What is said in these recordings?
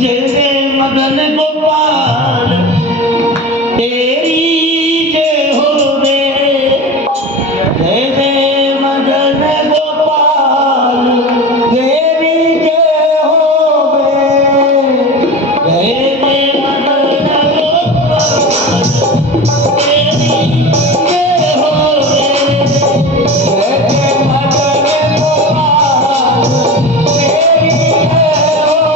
जैसे मदन गोपाल तेरी जय हो रे, जैसे मदन गोपाल तेरी जय हो रे, जैसे मदन गोपाल तेरी जय हो रे, जैसे मदन गोपाल तेरी जय हो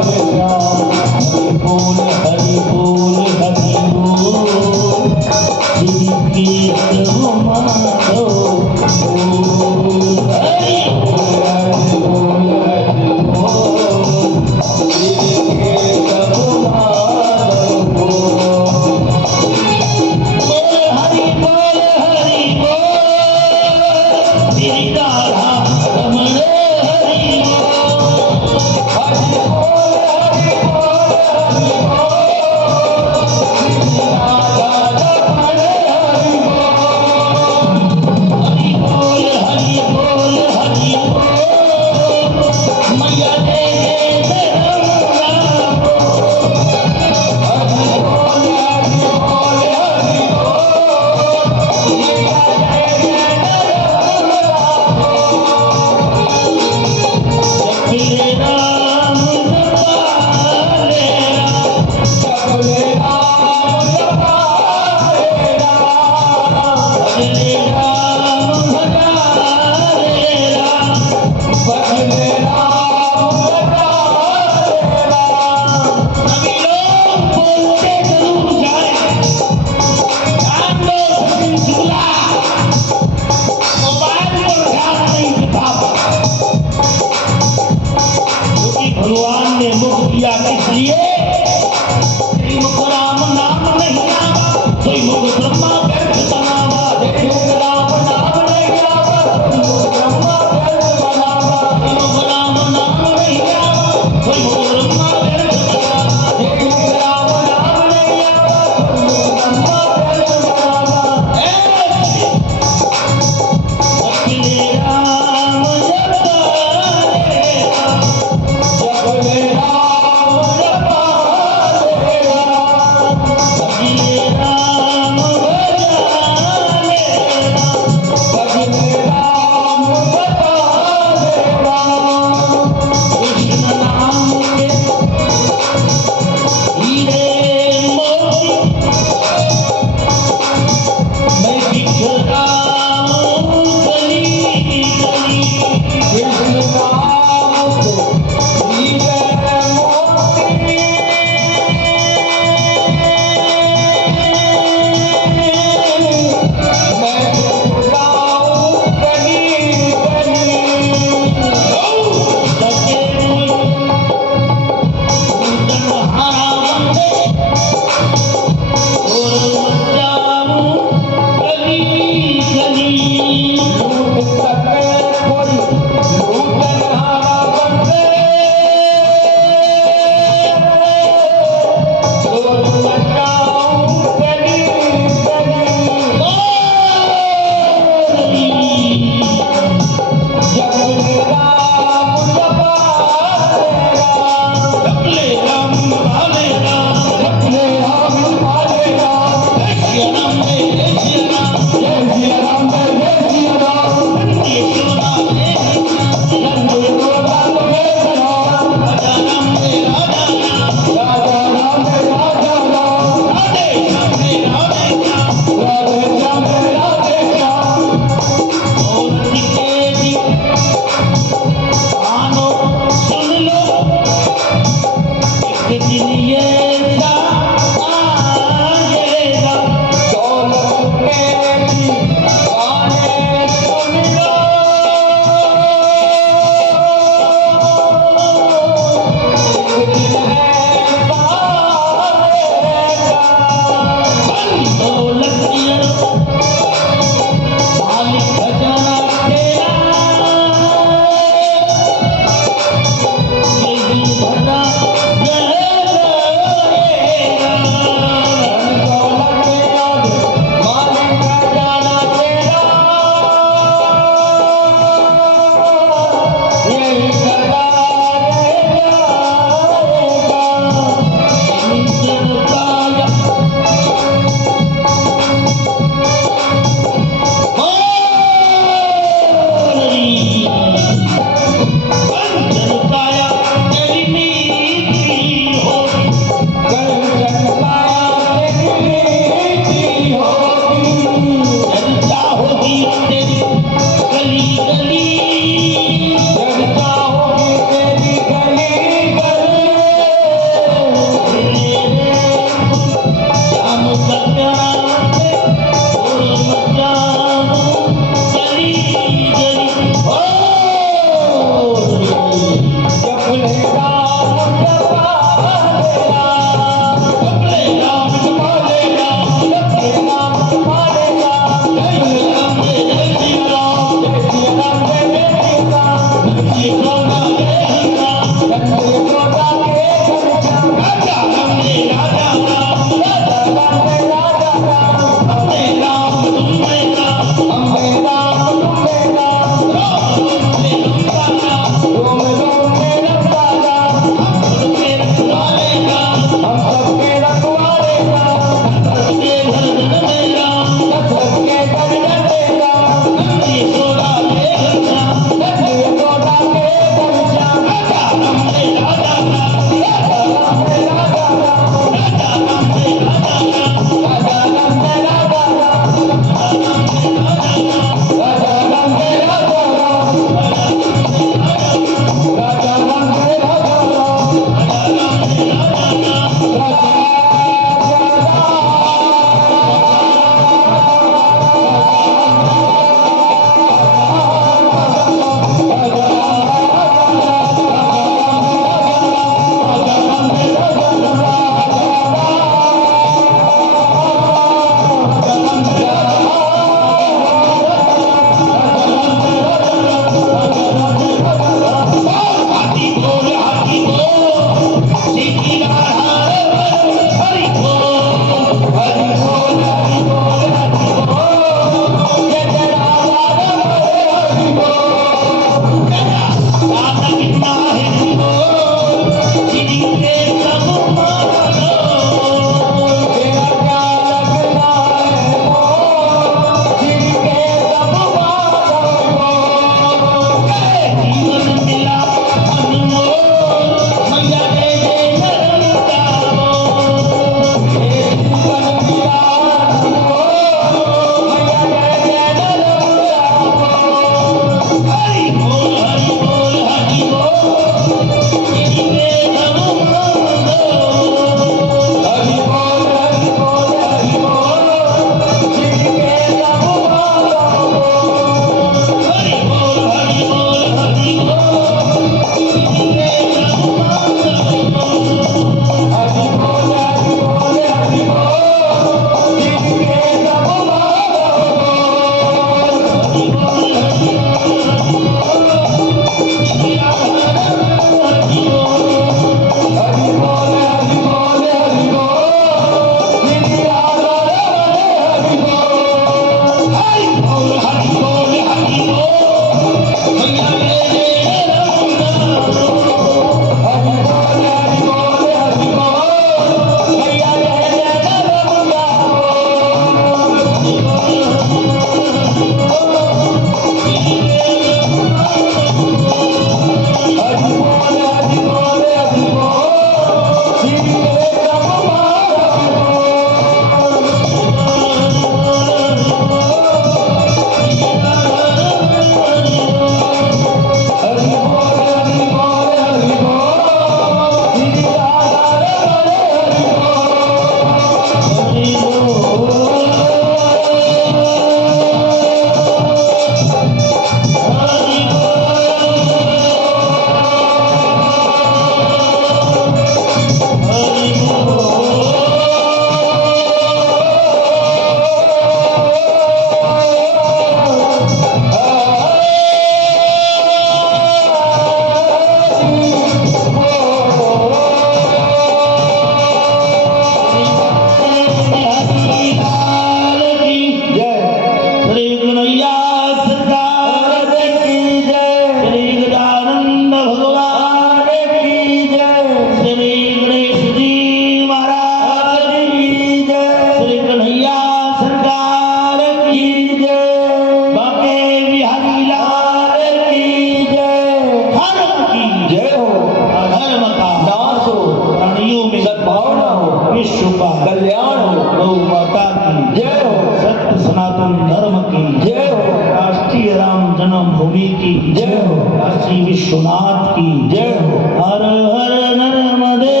विश्वनाथ की जय हो। हर हर नर्मदे।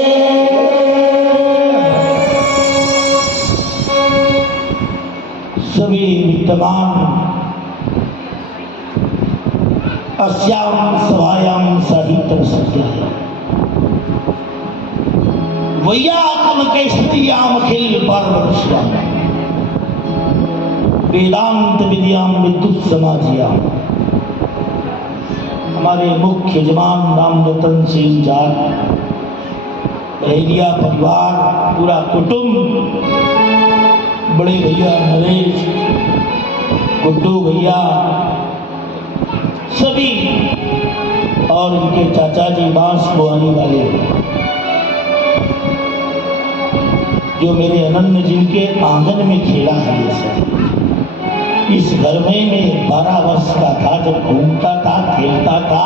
सभी विद्यमान अस्याम सभायाम साहित्य सत्याय वैयात्म कैसरियाम अखिल पार्वश्याम वेदांत विद्याम विद्युत समाजियाम। हमारे मुख्य यजमान राम रतन सिंह जाट, बहेलिया परिवार, पूरा कुटुंब, बड़े भैया नरेश, गुड्डू भैया, सभी और उनके चाचा जी बांस बुआने वाले, जो मेरे अनन्य जिनके आंगन में खेला है ये सब। इस घर में मैं 12 वर्ष का था जब घूमता था, खेलता था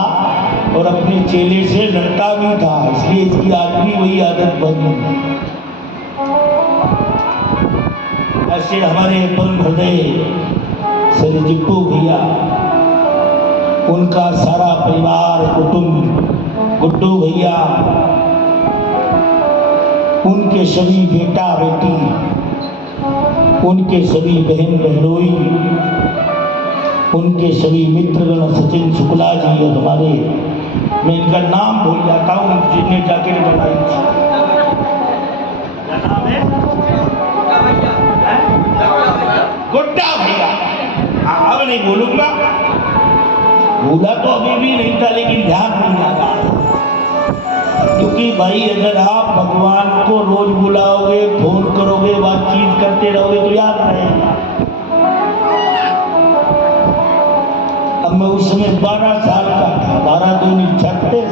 और अपने चेले से लड़ता भी था, इसलिए इसकी आज भी वही आदत बनी। ऐसे हमारे परम हृदय श्री जिप्पू भैया, उनका सारा परिवार कुटुंब, गुड्डू भैया, उनके सभी बेटा बेटी, उनके सभी बहन बहनोई, उनके सभी मित्रगण, सचिन शुक्ला जी और हमारे, मैं इनका नाम भूल जाता हूँ, जिनने जैकेट बनाई थी, क्या नाम है? गुड्डा भैया। अब नहीं बोलूंगा, भूला तो अभी भी नहीं था, लेकिन ध्यान नहीं आ रहा, क्योंकि भाई अगर आप भगवान को रोज बुलाओगे, फोन करोगे, बातचीत करते रहोगे तो याद रहेगा। अब मैं उस समय 12 साल का था, 12 दूनी 36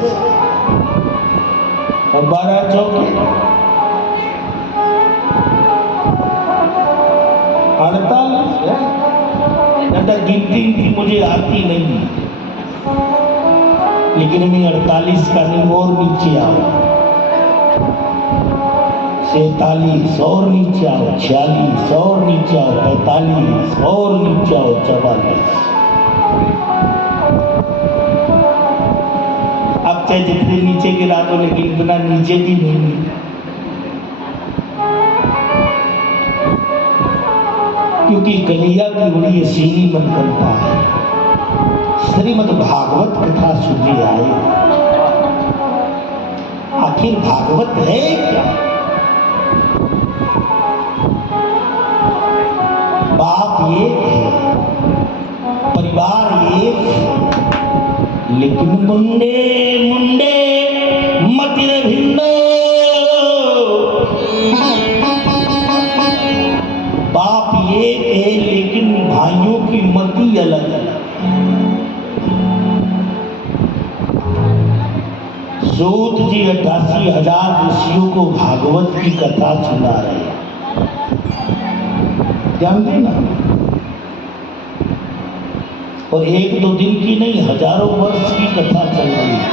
और 12 चौके 48 ज्यादा गिनती मुझे आती नहीं, लेकिन मैं 48 का नहीं और नीचे आओ, 47 और नीचे आओ, 46 और नीचे आओ, 45 और नीचे आओ, 44। अब चाहे जितने नीचे गिरा दो, लेकिन इतना नीचे भी नहीं। क्योंकि कन्हैया की बड़ी असीमी मन करता है, श्रीमद् भागवत कथा सुनने आए। आखिर भागवत है क्या? बाप एक है, परिवार एक है, लेकिन मुंडे मुंडे मतिर भिन्नो। बाप एक है, लेकिन भाइयों की मति अलग अलग। सूत जी 88,000 ऋषियों को भागवत की कथा सुना रहे, जानते ना? और 1-2 दिन की नहीं, हजारों वर्ष की कथा चल रही है।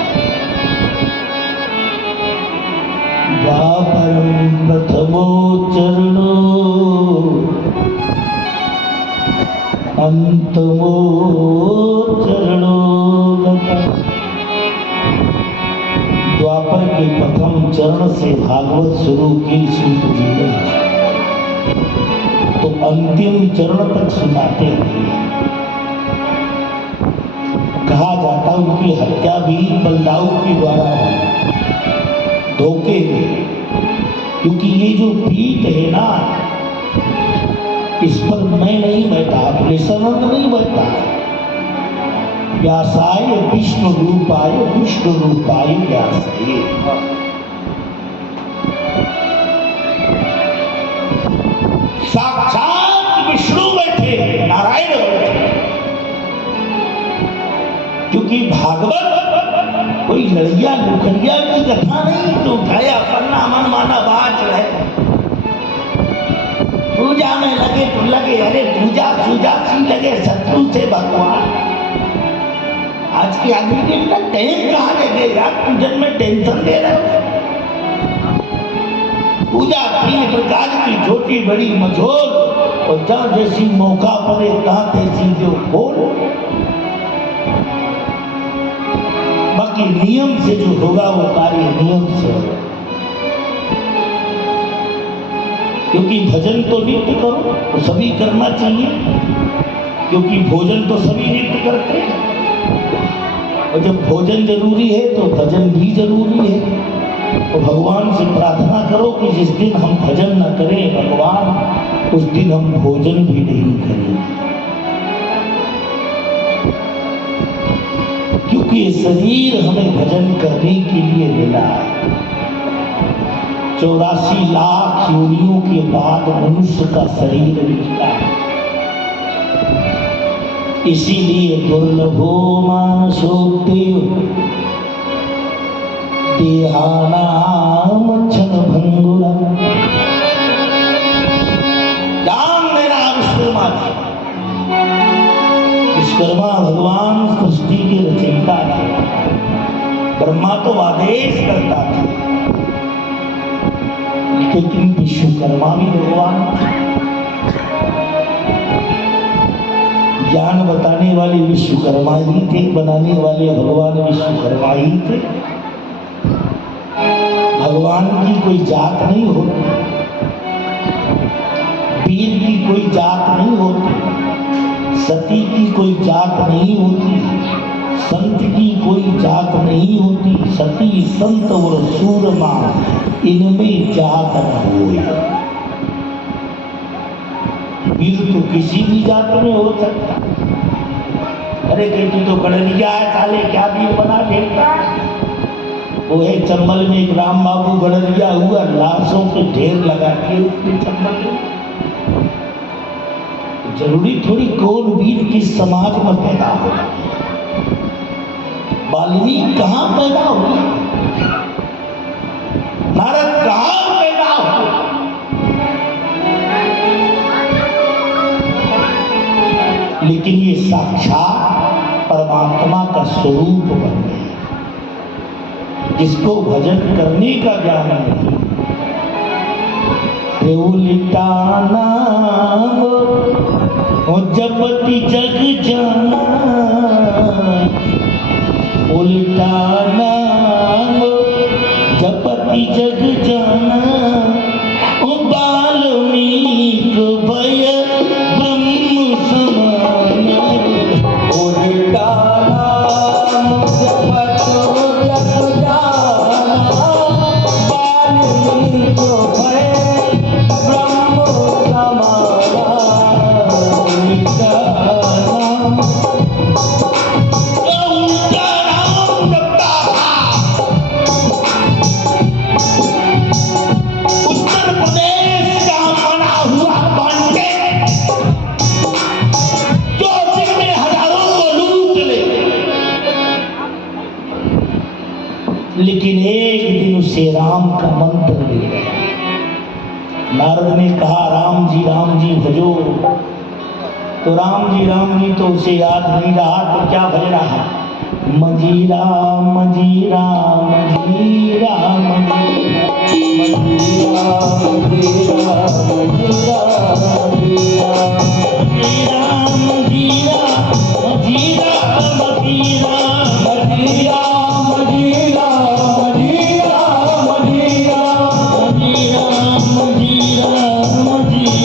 प्रथमो चरणो अंतमो चरणो। द्वापर के प्रथम चरण से भागवत शुरू की सूत जी ने, तो अंतिम चरण तक सुनाते हैं। कहा जाता उनकी हत्या भी बलदाऊ के द्वारा हुई, धोखे में, क्योंकि ये जो पीठ है ना, इस पर मैं नहीं बैठा, प्रेसनंद नहीं बैठा। व्यासाय विष्णु रूपाय विष्णु रूपाय व्यासाय। साक्षात विष्णु बैठे, नारायण बैठे। क्योंकि भागवत कोई लड़िया लुखड़िया की कथा नहीं, तो उठाया पन्ना मन माना बात है। पूजा में लगे तो लगे, अरे पूजा सूजा सी लगे शत्रु से भगवान। आज की आदमी के इतना टेंशन कहाँ ले गए यार, पूजन में टेंशन दे रहे हो। पूजा 3 प्रकार की, छोटी बड़ी मझोल, और जहाँ जैसी मौका पड़े तहाँ तैसी जो बोल। के नियम से जो होगा वो कार्य नियम से होगा। क्योंकि भजन तो नित्य करो तो सभी करना चाहिए, क्योंकि भोजन तो सभी नित्य करते हैं, और जब भोजन जरूरी है तो भजन भी जरूरी है। तो भगवान से प्रार्थना करो कि जिस दिन हम भजन न करें भगवान, उस दिन हम भोजन भी नहीं करेंगे, क्योंकि ये शरीर हमें भजन करने के लिए मिला है। 84 लाख योनियों के बाद मनुष्य का शरीर मिलता है, इसीलिए दुर्लभो मानसोदेव देहानाम क्षण भंगुरा। जान मेरा विश्वकर्मा थे, विश्वकर्मा भगवान सृष्टि के रचयिता थे। ब्रह्मा तो आदेश करता था, लेकिन विश्वकर्मा भी भगवान थे। ज्ञान बताने वाले विश्वकर्मा ही थे, बनाने वाले भगवान विश्वकर्मा ही थे। भगवान की कोई जात नहीं होती, वीर की कोई जात नहीं होती, सती की कोई जात नहीं होती, संत की कोई जात नहीं होती। सती संत और सूरमा इनमें जात न होए। वीर तो किसी भी जात में हो सकता। अरे कहती तो गड़रिया है, साले क्या वीर बना देता। वो है चंबल में एक राम बाबू गड़रिया हुआ, लाशों के ढेर लगा के उसने चंबल में। जरूरी थोड़ी कौन वीर किस समाज में पैदा हो। वाल्मीकि कहाँ पैदा हुए, नारद कहाँ पैदा हुए, लेकिन ये साक्षात परमात्मा का स्वरूप बन गए। जिसको भजन करने का ज्ञान नहीं, उल्टा नाम जपति जग जाना, उल्टा नाम जपति जग जाना। वाल्मीकि भय ब्रह्म समाना, उल्टा नाम जपति जग जाना। वाल्मीकि भय ब्रह्म समाना, उल्टा नाम लेकिन एक दिन उसे राम का मंत्र मिल गया। नारद ने कहा राम जी भजो। तो राम जी तो उसे याद नहीं रहा, तो क्या भज रहा, मजीरा मजीरा मजीरा मजीरा मजीरा मजीरा मजीरा मजीरा मजीरा मजीरा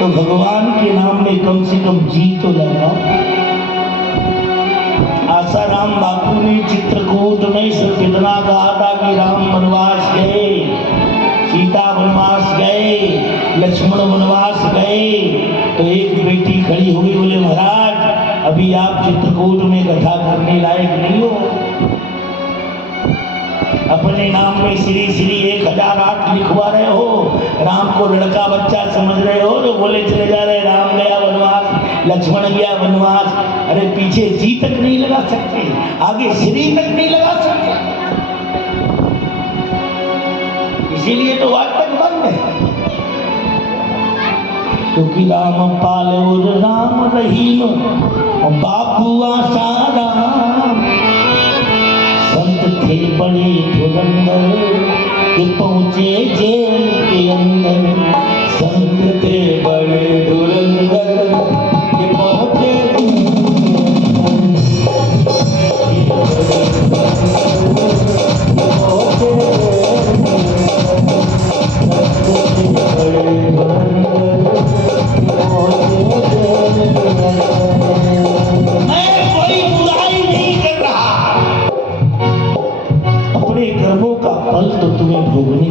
तो भगवान के नाम में कम से कम जी तो लगाओ। आसाराम बापू ने चित्रकूट में सिर्फ इतना कहा था कि राम वनवास गए, सीता वनवास गए, लक्ष्मण वनवास गए। तो एक बेटी खड़ी हुई, बोले महाराज अभी आप चित्रकूट में कथा करने लायक नहीं हो। अपने नाम में श्री श्री 1008 लिखवा रहे हो, राम को लड़का बच्चा समझ रहे हो, तो बोले चले जा रहे राम गया वनवास। लक्ष्मण गया वनवास, अरे पीछे जी तक नहीं लगा सकते, आगे श्री तक नहीं लगा सकते, इसीलिए तो आज तक बंद है। क्योंकि राम पालो राम रहीम बापू आसाराम, संत थे बड़े धुरंधर कि पहुंचे जेल के अंदर, संत थे बड़े धुरंधर कि पहुंचे तो तुम्हें भोगनी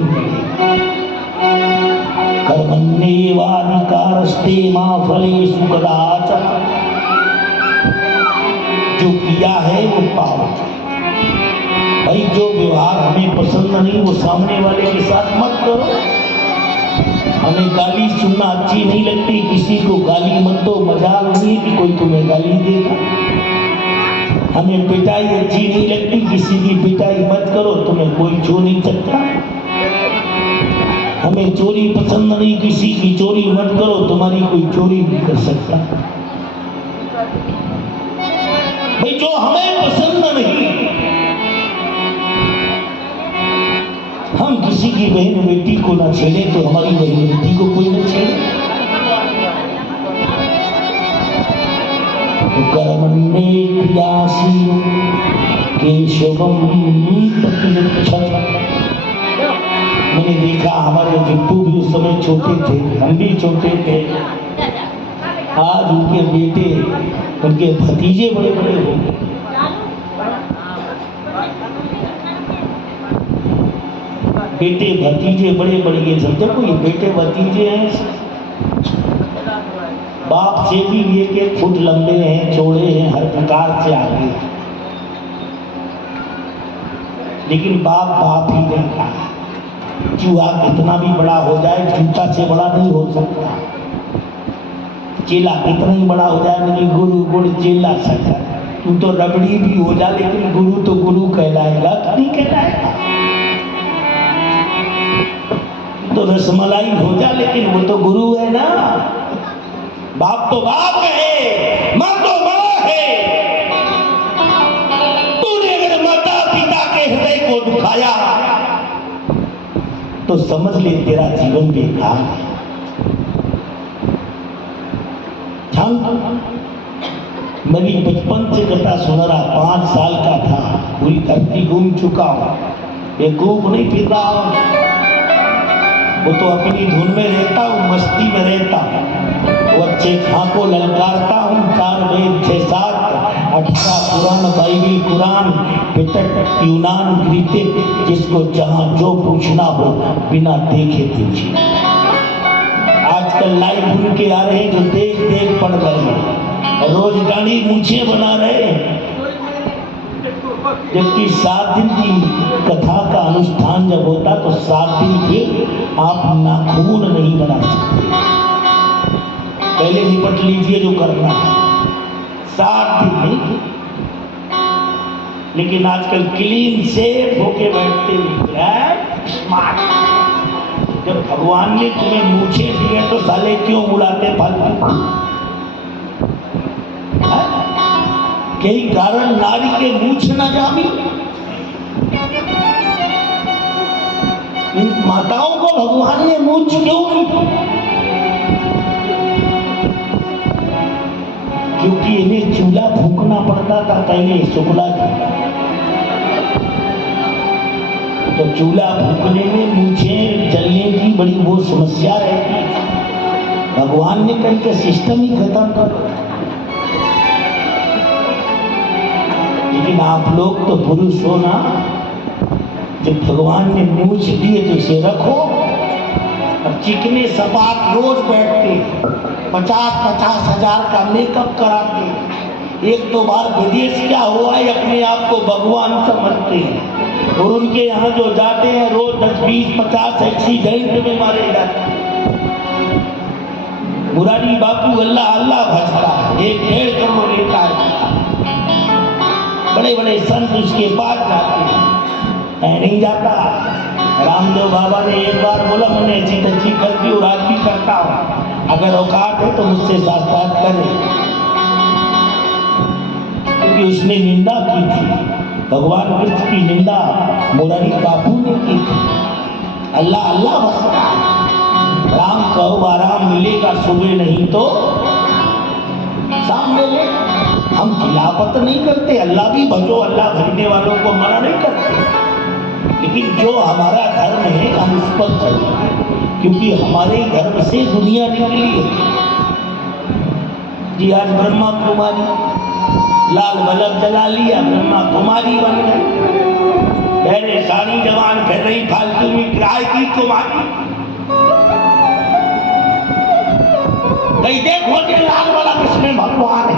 कर्मण्येवाधिकारस्ते मा फलेषु कदाचन, जो किया है वो पाओ। भाई जो व्यवहार हमें पसंद नहीं वो सामने वाले के साथ मत करो। हमें गाली सुनना अच्छी नहीं लगती, किसी को गाली मत दो, मजाल नहीं कि कोई तुम्हें गाली देगा। हमें पिटाई अच्छी नहीं लगती, किसी की पिटाई मत करो, तुम्हें कोई छू नहीं सकता। हमें चोरी पसंद नहीं, किसी की चोरी मत करो, तुम्हारी कोई चोरी नहीं कर सकता। भाई जो हमें पसंद नहीं, हम किसी की बहन बेटी को ना छेड़े तो हमारी बहन बेटी को कोई ना छेड़े। कर्मण्ये क्रियासि केशवम प्रतिलक्षण। मैंने देखा हमारे जिप्पू भी उस समय छोटे थे, हम भी छोटे थे, आज उनके बेटे उनके भतीजे बड़े बड़े हो गए। बेटे भतीजे बड़े बड़े, ये सब देखो ये बेटे भतीजे हैं, बाप से भी 1-1 फुट लंबे हैं, चौड़े हैं, हर प्रकार से आगे, लेकिन बाप बाप ही रहता है। चूहा कितना भी बड़ा हो जाए जूता से बड़ा नहीं हो सकता, चेला कितना ही बड़ा हो जाए लेकिन गुरु गुरु चेला सकता। तू तो रबड़ी भी हो जाए लेकिन गुरु तो गुरु कहलाएगा, तो नहीं कहलाएगा। तो रसमलाई हो जाए लेकिन वो तो गुरु है ना। बाप तो बाप है, माँ तो माँ है। तूने अगर माता पिता के हृदय को दुखाया तो समझ ले तेरा जीवन बेकार है। मैं भी बचपन से कथा सुन रहा, 5 साल का था, पूरी धरती घूम चुका हूं, एक घूम नहीं फिर रहा हूं। वो तो अपनी धुन में रहता हूँ, मस्ती में रहता हूँ, वो अच्छे खां को ललकारता हूँ। 4 वेद 6 7 18 पुराण, बाइबिल कुरान, पिटक यूनान गीते, जिसको जहाँ जो पूछना हो बिना देखे पूछिए। आजकल लाइव उनके आ रहे हैं जो देख देख पढ़ रहे हैं, रोज गाड़ी मूछे बना रहे हैं, जबकि 7 दिन की कथा का अनुष्ठान जब होता तो 7 दिन के आप नाखून नहीं बना सकते। पहले निपट लीजिए जो करना है, 7 दिन नहीं। लेकिन आजकल क्लीन सेफ होके बैठते हैं, स्मार्ट। जब भगवान ने तुम्हें मूछे दिए तो साले क्यों उड़ाते फालतू? यही कारण नारी के मूछ न जामी। इन माताओं को भगवान ने मूछ क्यों नहीं दी? क्योंकि इन्हें चूल्हा फूंकना पड़ता था पहले शुक्ला जी, तो चूल्हा फूंकने में मूछे जलने की बड़ी वो समस्या रहती। भगवान ने करके सिस्टम ही खत्म कर। लेकिन आप लोग तो पुरुष हो ना, जब भगवान ने मूछ दिए तो इसे रखो। अब चिकने सपाट रोज बैठते 50-50 हजार का मेकअप कराते, एक दो बार विदेश क्या हुआ है अपने आप को भगवान समझते हैं, और उनके यहाँ जो जाते हैं रोज 10-20-50 एक्सीडेंट में मारे जाते हैं। मुरारी बापू अल्लाह अल्लाह भजता है, 1-1.5 करोड़ लेता है। बड़े बड़े संत उसके पास जाते हैं, मैं नहीं जाता। रामदेव बाबा ने एक बार बोला, मैंने ऐसी तच्ची करती और आज भी करता हूँ, अगर औकात है तो मुझसे साक्षात करे। क्योंकि उसने निंदा की थी, भगवान कृष्ण की निंदा मुरारी बापू ने की थी। अल्लाह अल्लाह बसता है, राम कहो आराम मिलेगा, सुबह नहीं तो शाम मिले। हम खिलाफत नहीं करते, अल्लाह भी भजो, अल्लाह भजने वालों को मना नहीं करते, लेकिन जो हमारा धर्म है हम उस पर चलते, क्योंकि हमारे धर्म से दुनिया निकली है। जी आज ब्रह्मा कुमारी, लाल बल्ब जला लिया, ब्रह्मा कुमारी बन गए। पहले सारी जवान फिर रही फालतू में किराए की कुमारी। कहीं देखो कि लाल बल्ब इसमें भगवान है।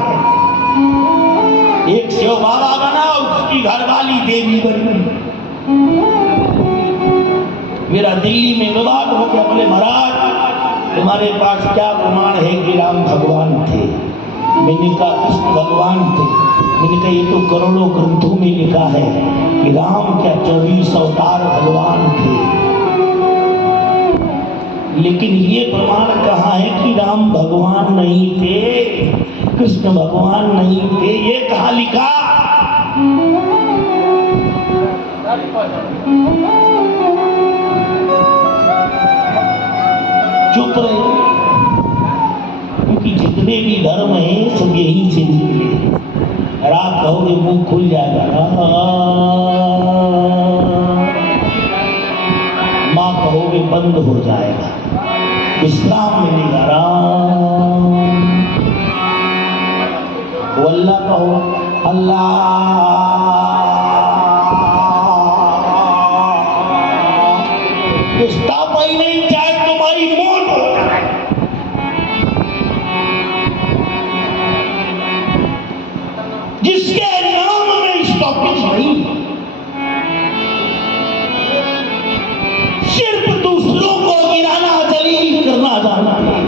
एक शिव बाबा बना, उसकी घरवाली देवी बनी। मेरा दिल्ली में विवाद हो गया, बोले महाराज तुम्हारे पास क्या प्रमाण है कि राम भगवान थे? मैंने कहा कृष्ण भगवान थे। मैंने कहा ये तो करोड़ों ग्रंथों में लिखा है कि राम क्या 24 अवतार भगवान थे, लेकिन ये प्रमाण कहाँ है कि राम भगवान नहीं थे, कृष्ण भगवान नहीं थे? ये कहाँ लिखा? चुप रहे, क्योंकि जितने भी धर्म हैं सब यही से निकले। रात कहोगे मुंह खुल जाएगा, माँ कहोगे बंद हो जाएगा, विश्राम मिलेगा। राम वो अल्लाह कहो, अल्लाह स्टॉप ही नहीं, चाहे तुम्हारी मौत हो जाए। जिसके नाम में स्टॉपेज नहीं, सिर्फ दूसरों को गिराना, जलील करना जानता है।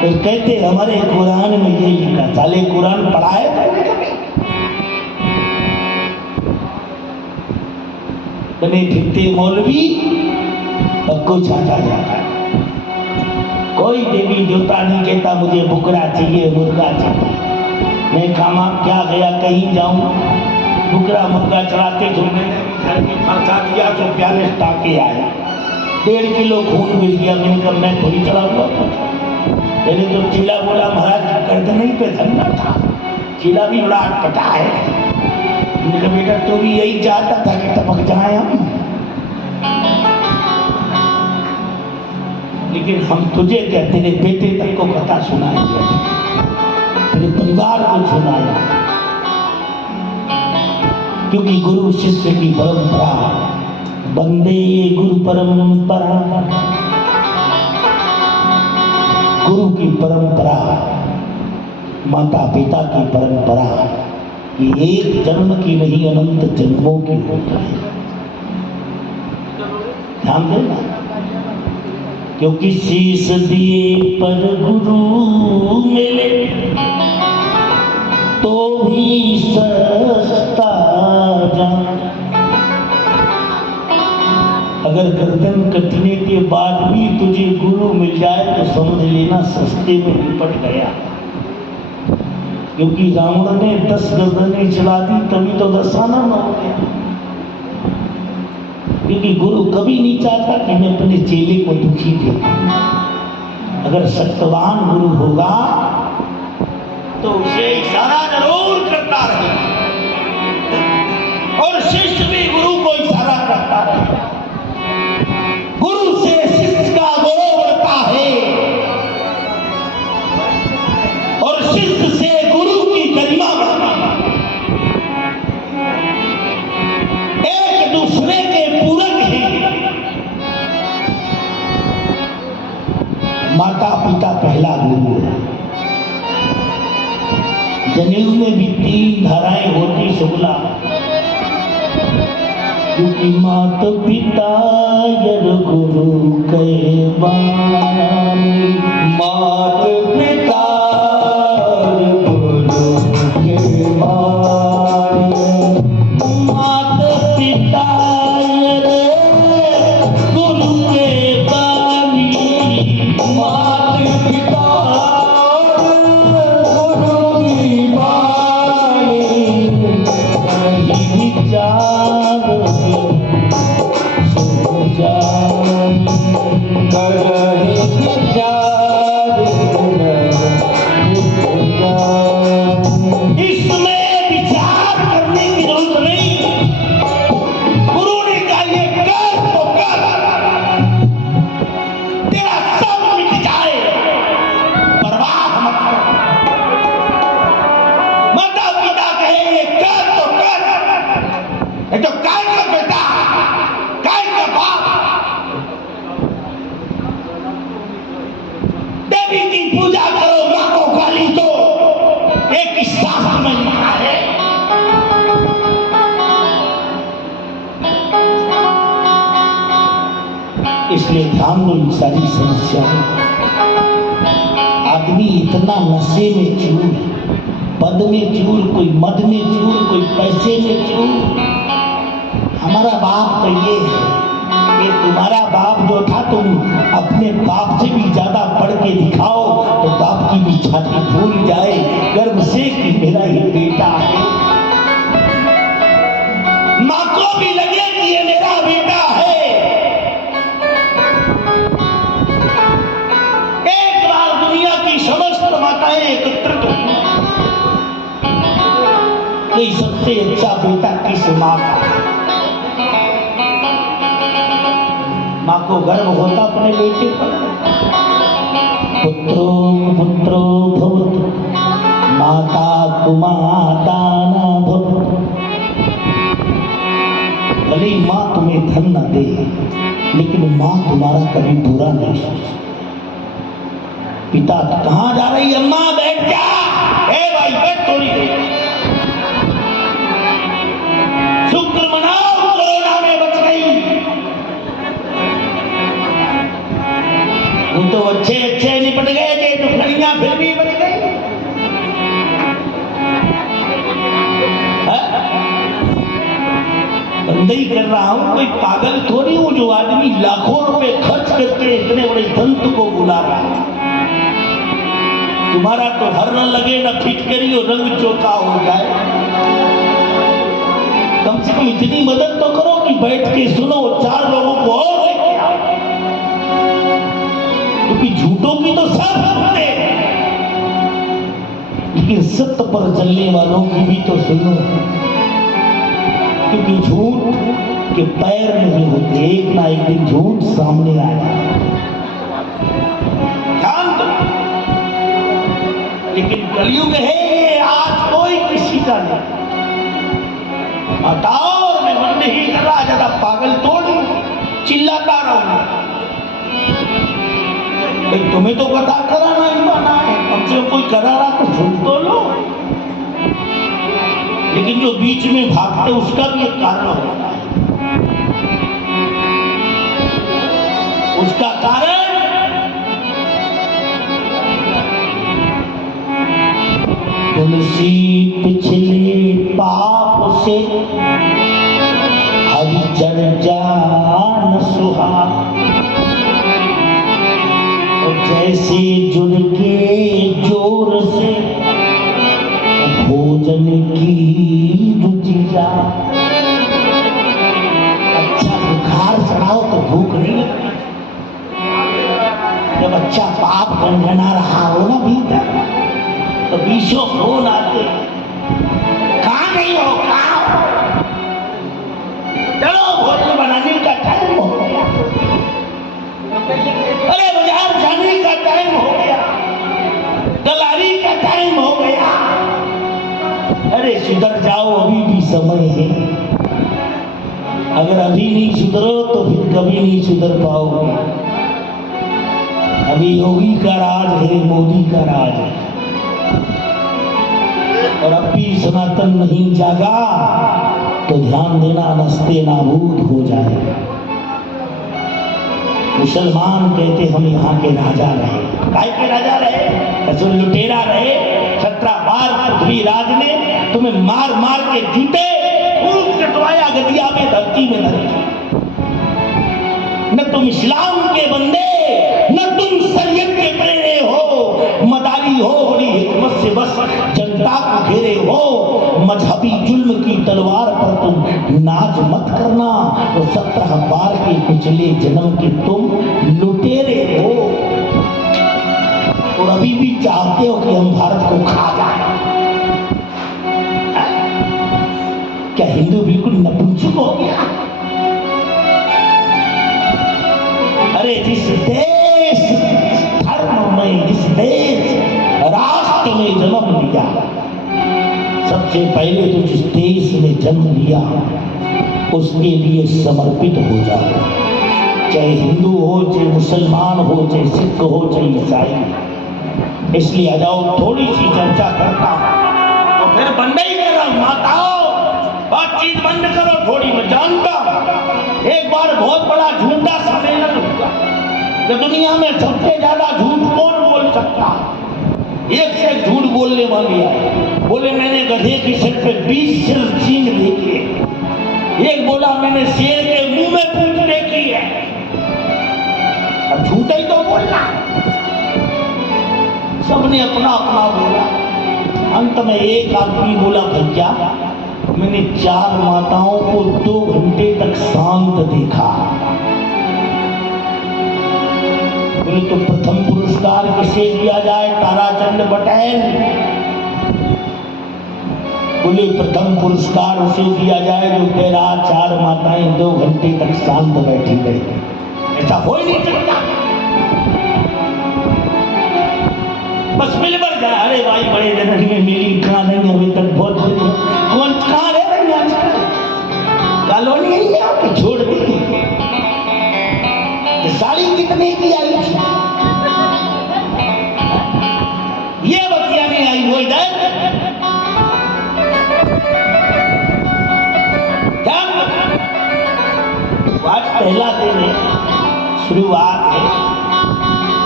फिर कहते हमारे कुरान में ये लिखा, साले कुरान पढ़ा है बने फिरते मौलवी और कुछ आता जाता है। कोई देवी देवता नहीं कहता मुझे बुकरा चाहिए, मुर्गा चाहिए। मैं खामा क्या गया कहीं जाऊं, बुकरा मुर्गा चढ़ाते जो मैंने घर में फंसा दिया तो प्याले टाके आया, 1.5 किलो खून मिल गया। मैंने कहा मैं थोड़ी चढ़ा हुआ था। मैंने तो चीला बोला महाराज गर्दन पे धरना था, चीला भी बड़ा अटपटा है। मैंने कहा बेटा तू भी यही चाहता था कि टपक जाए हम, लेकिन हम तुझे क्या तेरे बेटे तक को कथा सुनाएंगे, तेरे परिवार को सुनाया। क्योंकि गुरु शिष्य की परंपरा, वंदे गुरु परंपरा, गुरु की परंपरा, माता पिता की परंपरा, ये एक जन्म की नहीं अनंत जन्मों की होती है। ध्यान देना, क्योंकि शीश दिए पर गुरु मिले तो भी सस्ता जान। अगर गर्दन कटने के बाद भी तुझे गुरु मिल जाए तो समझ लेना सस्ते में निपट गया। क्योंकि रावण ने 10 गर्दनें चला दी, तभी तो 10 आना न हो गया। क्योंकि गुरु कभी नहीं चाहता कि मैं अपने चेले को दुखी देखूं। अगर सत्यवान गुरु होगा तो उसे इशारा जरूर करता रहेगा, और शिष्य भी गुरु को इशारा करता रहेगा। गुरु से शिष्य का गौरव बढ़ता है, और शिष्य से गुरु की गरिमा बढ़ती है। एक दूसरे के पूरक हैं। माता पिता पहला गुरु है। जनेऊ में भी 3 धाराएं होती शुक्ला, क्योंकि मात पिता यर गुरु के बानी, मात पिता गुरु के बानी, मात पिता यर गुरु के बानी, मात पिता गुरु की बानी, विचार इसमें विचार करने की जरूरत नहीं। गुरु ने कहा ये कर तो कर, तेरा सब मिट जाए, परवाह मत कर। माता पिता कहे ये कर तो कर, ये तो काय का बेटा, काय का बाप। देवी की पूजा करो, मां को गाली दो, एक शास्त्र में लिखा है। इसलिए ध्यान दो इन सारी समस्याओं। आदमी इतना नशे में चूर, पद में चूर, कोई मद में चूर, कोई पैसे में चूर। हमारा बाप तो ये है कि तुम्हारा बाप जो था, तुम अपने बाप से भी ज्यादा पढ़ के दिखाओ तो बाप की भी छाती फूल जाए गर्व से कि मेरा ये बेटा है। माँ को भी लगे कि ये मेरा बेटा है। एक बार दुनिया की समस्त माताएं एकत्रित हुई कि सबसे अच्छा बेटा किस माँ का है। माँ को गर्व होता अपने बेटे पर। पुत्रो पुत्रो भवतु माता कुमाता न भवतु। भले ही माँ तुम्हें धन न दे, लेकिन माँ तुम्हारा कभी बुरा नहीं सोचे। पिता कहाँ जा रही अम्मा, बैठ जा। ए भाई बैठ थोड़ी देर, शुक्र मनाओ कोरोना में बच गई। तो अच्छे अच्छे निपट गए थे, तो खड़ियां फिर भी बच गई। बंदई कर रहा हूं, कोई पागल थोड़ी हूं जो आदमी लाखों रुपए खर्च करके इतने बड़े संत को बुला रहा है। तुम्हारा तो हर न लगे न फिटकरी और रंग चोखा हो जाए। कम से कम इतनी मदद तो करो कि बैठ के सुनो, 4 लोगों को और लेके आओ। क्योंकि झूठों की तो सब सुनते, लेकिन सत्य पर चलने वालों की भी तो सुनो। क्योंकि झूठ के पैर नहीं होते, एक ना एक दिन झूठ सामने आ जाए। ध्यान दो। लेकिन कलयुग है ये, आज कोई किसी का नहीं। हटाओ, मैं मन नहीं कर रहा, ज्यादा पागल तोड़ चिल्लाता रहूं। तुम्हें तो कथा कराना ही बना है, कम से कम कोई करा रहा तो सुन तो लो। लेकिन जो बीच में भागते उसका भी एक कारण होता है। उसका कारण तुलसी पिछले पाप से हरि चर्चा न सुहा। जैसे जुड़ के जोर से भोजन की रुचि जा। अच्छा बुखार चढ़ाओ तो भूख नहीं लगती। जब अच्छा पाप गंजना रहा हो ना भीतर, तो बीसों फोन आते, कहाँ नहीं हो, कहाँ हो, चलो भोजन बनाने का टाइम हो गया। अरे बाजार जाने का टाइम हो गया, दलाली का टाइम हो गया। अरे सुधर जाओ, अभी भी समय है। अगर अभी नहीं सुधरो तो फिर कभी नहीं सुधर पाओगे। अभी योगी का राज है, मोदी का राज है, और अब भी सनातन नहीं जागा तो ध्यान देना नस्ते नाबूद हो जाए। मुसलमान कहते हम यहाँ के राजा रहे। काय के राजा रहे? जो लुटेरा रहे, 17 बार पृथ्वीराज ने तुम्हें मार मार के जूते खूब कटवाया, गदिया में धरती में धरती। न तुम इस्लाम के बंदे, न तुम शरीयत के प्रेरे हो, मदारी हो, बड़ी हिकमत से बस जनता को घेरे हो। मजहबी जुल्म की तलवार पर तुम नाज मत करना, तो 17 बार के पिछले जन्म के तुम लुटेरे हो। और अभी भी चाहते हो कि हम भारत को खा जाए। क्या हिंदू बिल्कुल नपुंसक हो गया? अरे जिस देश धर्म में, जिस देश राष्ट्र में जन्म लिया, सबसे पहले तो जिस देश ने जन्म लिया उसके लिए समर्पित हो जाओ। चाहे हिंदू हो, चाहे मुसलमान हो, चाहे सिख हो, चाहे ईसाई। इसलिए आ जाओ, थोड़ी सी चर्चा करता हूं तो फिर बंद ही करो। माताओं, बातचीत बंद करो थोड़ी। मैं जानता एक बार बहुत बड़ा झूठा सम्मेलन हुआ कि दुनिया में सबसे ज्यादा झूठ कौन बोल सकता। एक से झूठ बोलने वाली आए, बोले मैंने गधे की सिर पे 20 सिर सींग देखी है। एक बोला मैंने शेर के मुंह में पूंछ देखी है। अब झूठा ही तो बोलना। सबने अपना अपना बोला। अंत में एक आदमी बोला भैया मैंने 4 माताओं को 2 घंटे तक शांत देखा। बोले तो प्रथम पुरस्कार किसे दिया जाए? ताराचंद पटेल। बोले प्रथम पुरस्कार उसे दिया जाए जो तेरा 4 माताएं 2 घंटे तक शांत बैठी रही। ऐसा हो ही नहीं सकता। बस मिल बढ़ जाए। अरे भाई बड़े दिन में मिली कहाँ नहीं, अभी तक बहुत कौन कहाँ रह रही आजकल? कॉलोनी है आपकी छोड़ दी। साड़ी कितने की आई थी? ये बतिया नहीं आई वो इधर। आज पहला दिन है, शुरुआत है,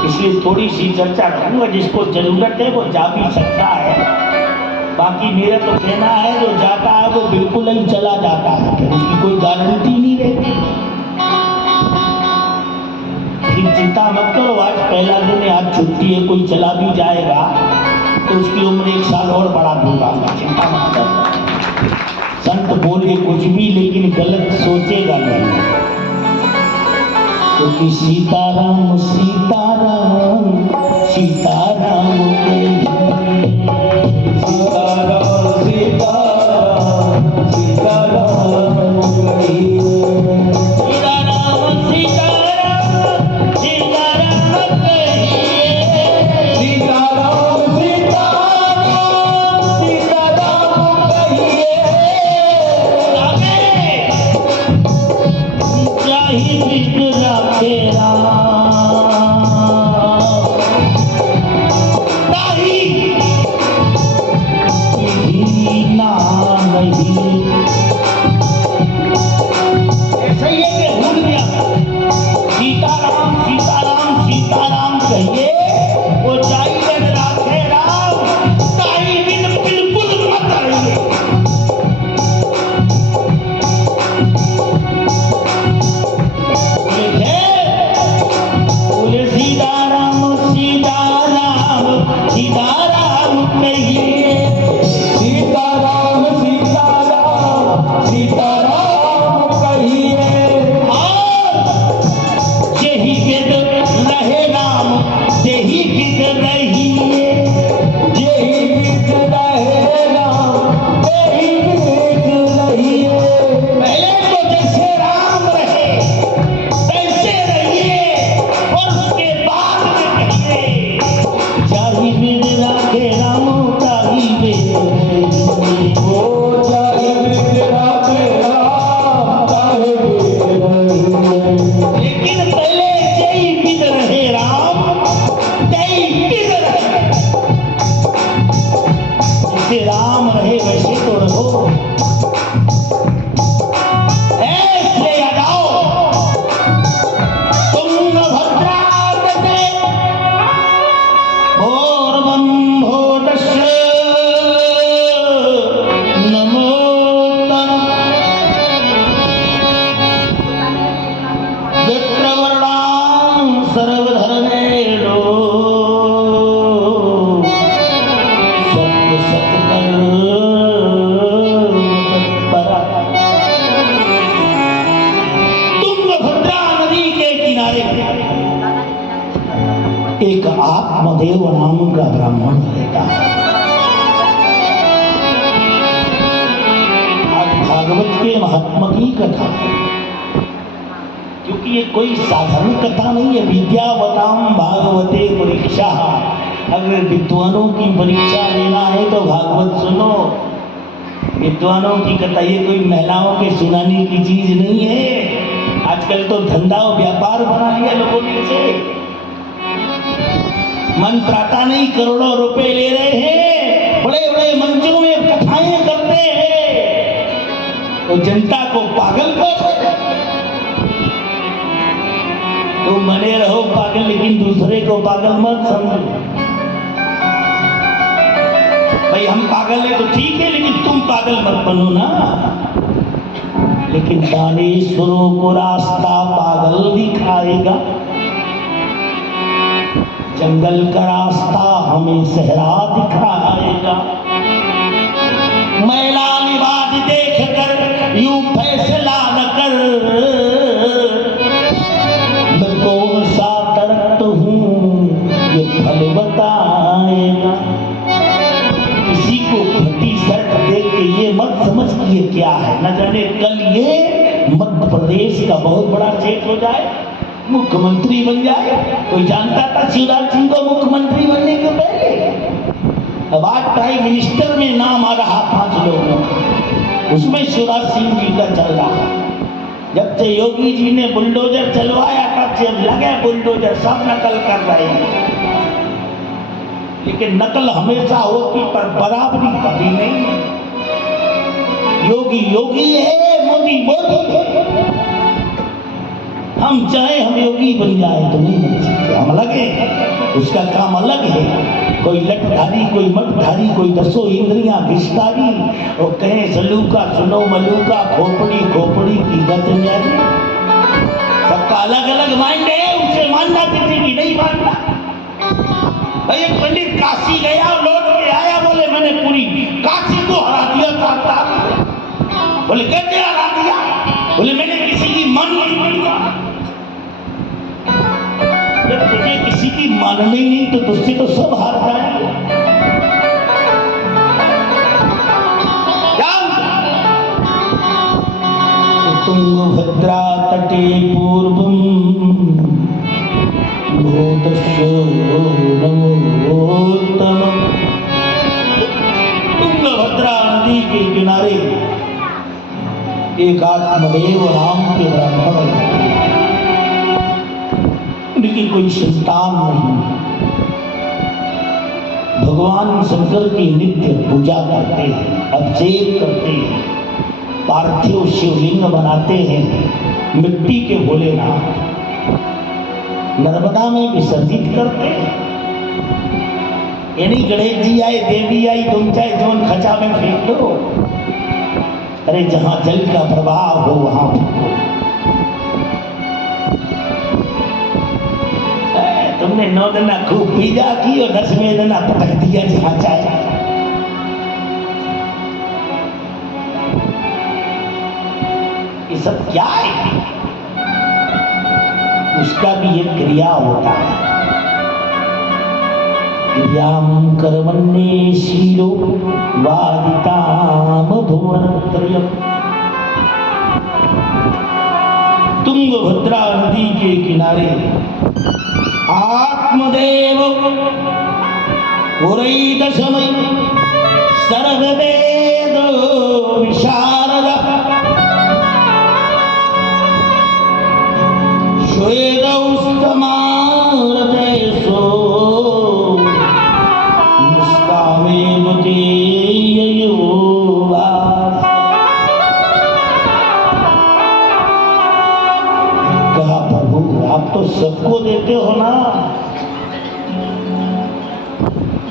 इसलिए थोड़ी सी चर्चा करूंगा। जिसको जरूरत है वो जा भी सकता है। बाकी मेरा तो कहना है जो जाता है वो बिल्कुल ही चला जाता है, फिर उसकी कोई गारंटी नहीं रहती। चिंता मत करो, आज पहला दिन है, आज छुट्टी है, कोई चला भी जाएगा तो उसकी उम्र 1 साल और बढ़ा दूंगा। चिंता मत करो। संत बोले कुछ भी लेकिन गलत सोचेगा नहीं, क्योंकि सीताराम सीताराम सीताराम सीताराम सीताराम सीताराम आत्मदेव नाम का ब्राह्मण रहता है। आज भागवत के महात्मा की कथा, क्योंकि ये कोई साधारण कथा नहीं है। विद्यावताम भागवते परीक्षा, अगर विद्वानों की परीक्षा लेना है तो भागवत सुनो। विद्वानों की कथा, ये कोई महिलाओं के सुनाने की चीज नहीं है। आजकल तो धंधा और व्यापार बना लिया लोगों ने इसे। मंत्र आता नहीं, करोड़ों रुपए ले रहे हैं, बड़े बड़े मंचों में कथाएं करते हैं, तो जनता को पागल कर रहे हैं। तुम बने रहो पागल, लेकिन दूसरे को पागल मत समझो। भाई हम पागल है तो ठीक है, लेकिन तुम पागल मत बनो ना। लेकिन दानेश्वरों को रास्ता पागल दिखाएगा, जंगल का रास्ता हमें सहरा दिखाएगा। मैला विवाद देख कर यूं फैसला न कर, मैं कौन सा दरख्त हूं ये फल बताएगा। किसी को फटी शर्ट देख के ये मत समझ कि ये क्या है, न जाने कल ये मध्य प्रदेश का बहुत बड़ा सेठ हो जाए, मुख्यमंत्री बन जाए। कोई जानता था शिवराज सिंह को मुख्यमंत्री बनने के पहले? अब आज प्राइम मिनिस्टर में नाम आ रहा 5 लोगों का, उसमें शिवराज सिंह जी का चल रहा। जब से योगी जी ने बुलडोजर चलवाया तब से अब लगे बुलडोजर सब नकल कर रहे हैं। लेकिन नकल हमेशा होती पर बराबरी कभी नहीं। योगी योगी है, मोदी मोदी है। हम चाहे हम योगी बन जाए तो नहीं बन सकते, हम अलग है, उसका काम अलग है। कोई लटधारी, कोई मठधारी, कोई 10 इंद्रियां विस्तारी, और कहें सलूका सुनो मलूका, खोपड़ी खोपड़ी की गत न्यारी। सबका अलग अलग माइंड है, उसे मानना किसी की नहीं मानना। भाई एक पंडित काशी गया, लौट के आया, बोले मैंने पूरी काशी को हरा दिया था। बोले कैसे हरा दिया? बोले मैंने किसी की मन नहीं माना। जब तुझे किसी की माननी नहीं तो तुझसे तो सब हार जाएंगे। तुंगभद्रा तटे पूर्वम भूतशोणोत्तम। तुंगभद्रा नदी के किनारे एक आत्मदेव नाम के ब्राह्मण रहते हैं। उनकी कोई संतान नहीं। भगवान शंकर की नित्य पूजा करते हैं, अभिषेक करते हैं, पार्थिव शिवलिंग बनाते हैं, मिट्टी के भोलेनाथ नर्मदा में विसर्जित करते हैं। यानी गणेश जी आए, देवी आई, तुम चाहे जोन खचा में फेंक दो। अरे जहां जल का प्रवाह हो वहां फेंको। तुमने 9 दिन खूब पूजा की और 10वें दिन पटक दिया जहां चाहे। ये सब क्या है? उसका भी एक क्रिया होता है। क्रियाम कर्मण्ये शीलो वादिताम भुवनत्रयम्। तुंगभद्रा नदी के किनारे आत्मदेव उरैदशमै सर्ववेद विशारद श्वेतौस्तमालतेषु निष्कामेव तेययोवास। कहा प्रभु आप तो सबको देते हो ना,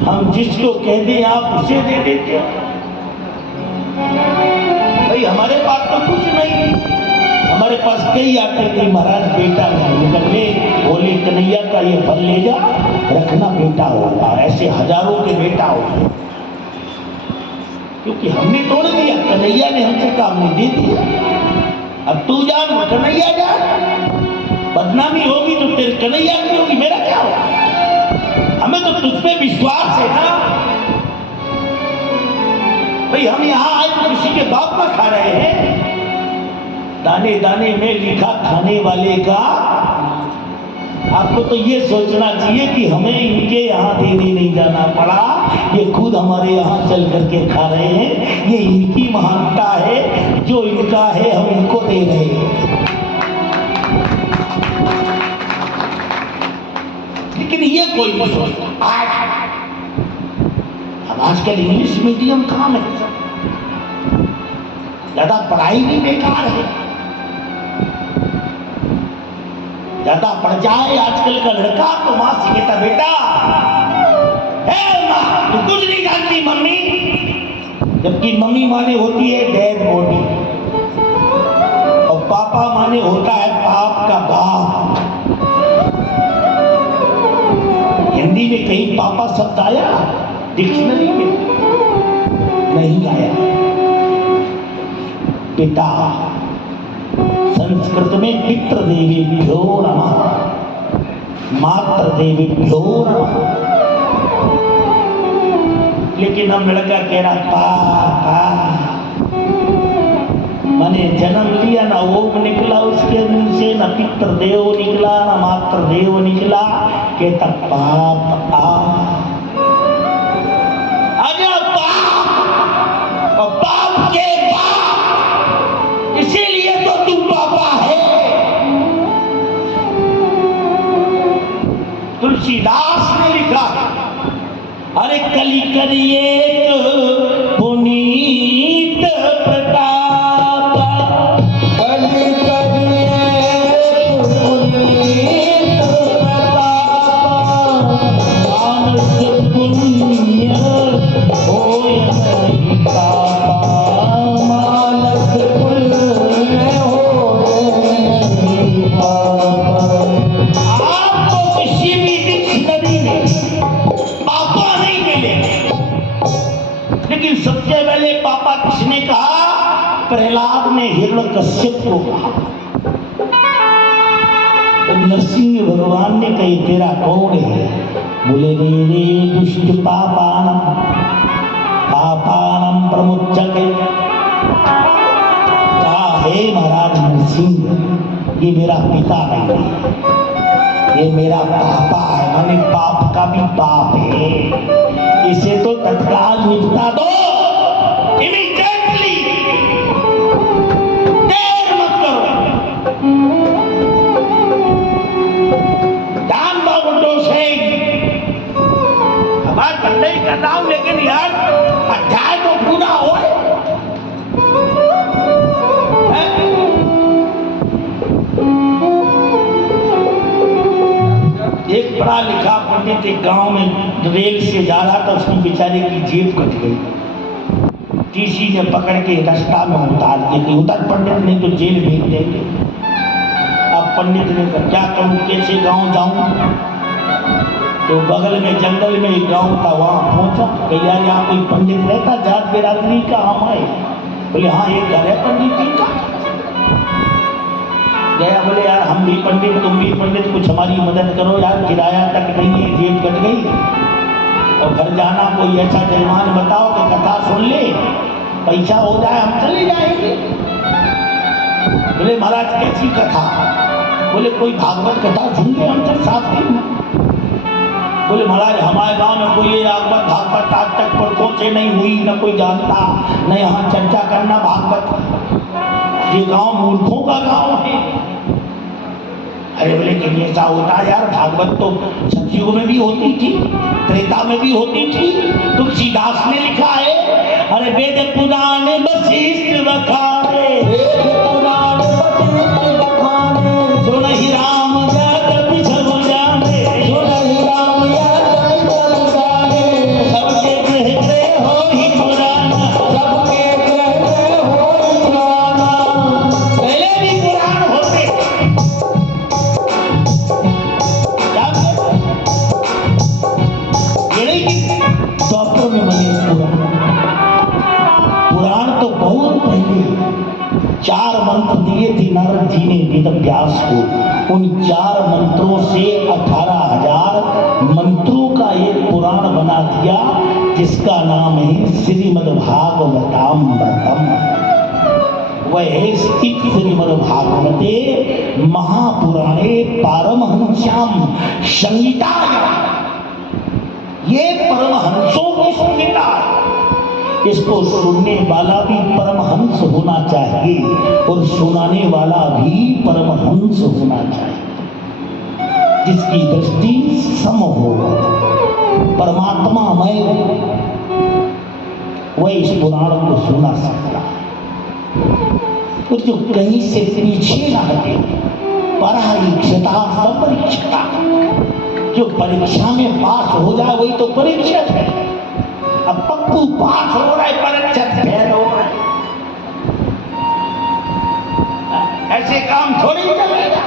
हम जिसको कह दें आप उसे दे देते हो। भाई हमारे पास तो कुछ नहीं, हमारे पास कई आते थे महाराज बेटा नहीं, ले बोले कन्हैया का ये फल ले जा, रखना बेटा होगा। ऐसे हजारों के बेटा होंगे, क्योंकि हमने तोड़ दिया, कन्हैया ने हमसे काम नहीं दे दिया। अब तू जान कन्हैया जान, बदनामी होगी तो तेरे कन्हैया की होगी, मेरा क्या होगा? हमें तो तुझ पे विश्वास है ना भाई। हम यहाँ आए तो किसी के बाप में खा रहे हैं। दाने दाने में लिखा खाने वाले का। आपको तो ये सोचना चाहिए कि हमें इनके यहाँ देने नहीं जाना पड़ा, ये खुद हमारे यहाँ चल करके खा रहे हैं। ये इनकी महानता है, जो इनका है हम इनको दे रहे हैं। लेकिन ये कोई नहीं सोचता। अब आजकल इंग्लिश मीडियम कहाँ है, ज्यादा पढ़ाई भी बेकार है। ज्यादा पढ़ जाए आजकल का लड़का तो मां से कहता बेटा है मां तू कुछ नहीं जानती मम्मी, जबकि मम्मी माने होती है डेड बॉडी और पापा माने होता है पाप का बाप। हिंदी में कहीं पापा शब्द आया डिक्शनरी में? नहीं आया। पिता संस्कृत में पितृदेवेभ्यो नमः, मातृदेवेभ्यो नमः। लेकिन हम लड़का कह रहा पापा, मैंने जन्म लिया ना ओम निकला उसके मुंह से, ना पितृदेव निकला ना मातृदेव निकला, कहता पाप आजा पाप और पाप के बाप, इसीलिए तो तू पापा है। तुलसीदास ने लिखा अरे कली करिए पुनीत प्रताप, कली करिए पुनीत प्रताप, मानस पुण्य होय नहीं पापा, मानस पुण्य होय नहीं पापा। आपको किसी भी डिक्शनरी में पापा नहीं मिले, लेकिन सबसे पहले पापा किसने कहा? प्रहलाद ने हिरण्यकश्यप को कहा। तो नरसिंह भगवान ने कही तेरा कौन है? बोले रे दुष्ट पापानम पापानम प्रमुच्यते। हे महाराज नरसिंह, ये मेरा पिता नहीं है, ये मेरा पापा है, माने पाप का भी पाप है। इसे तो तत्काल निपटा दो, इमीडिएटली, देर मत करो। दान बाबूटो से हमारे बंदे का नाम, लेकिन यार अध्याय तो पूरा हो। एक पढ़ा लिखा पंडित एक गांव में रेल से जा रहा था, उसकी बेचारे की जेब कट गई। टीसी ने पकड़ के रास्ता में उतार दिया, उतर पंडित नहीं तो जेल भेज देंगे। अब पंडित ने कहा क्या करूं, कैसे गांव जाऊं? तो बगल में जंगल में एक गांव था, वहां पहुंचा। भैया यहाँ कोई पंडित रहता जात बिरादरी का? हम आए। बोले हाँ एक घर है पंडित जी का। गया, बोले यार हम भी पंडित तुम भी पंडित, कुछ हमारी मदद करो यार, किराया कट गई है, जेब कट गई और घर जाना, कोई ऐसा जजमान बताओ कि कथा सुन ले, पैसा हो जाए हम चले जाएंगे। बोले महाराज कैसी कथा? बोले कोई भागवत कथा सुन ले हम चल साथ दिन। बोले महाराज हमारे गांव में कोई भागवत आज तक पुरखों से नहीं हुई, न कोई जानता, न यहाँ चर्चा करना भागवत। ये गांव मूर्खों का गांव है। अरे बोले कि ऐसा होता है यार, भागवत तो सतयुग में भी होती थी, त्रेता में भी होती थी। तुलसीदास ने लिखा है अरे वेद पुराण वशिष्ठ बखाने, वेद पुराण वशिष्ठ बखाने, जो नहीं राम यादव सब जाने, जो नहीं राम यादव सब जाने, सबके कहते हो ही पुराना, सबके कहते हो ही पुराना। पहले भी पुराण होते, डॉक्टर में बने पुराण तो बहुत पहले 4 मंत्र दिए थे नारद जी ने वेद व्यास को। उन 4 मंत्रों से 18,000 मंत्रों का एक पुराण बना दिया जिसका नाम है श्रीमद्भागवतामृतम। वह श्रीमद्भागवते महापुराणे पारमहंस्याम संहितायां, ये परमहंसों की संहिता है। इसको सुनने वाला भी परमहंस होना चाहिए और सुनाने वाला भी परमहंस होना चाहिए, जिसकी दृष्टि सम हो, परमात्मामय हो, वह इस पुराण को सुना सकता है। तो जो कहीं से पीछे ना हटे, पराईक्षता संपरीक्षता, जो परीक्षा में पास हो जाए वही तो परीक्षक है। अब पप्पू पास हो रहा है, परीक्षक फेल हो रहा है, ऐसे काम थोड़ी चलेगा।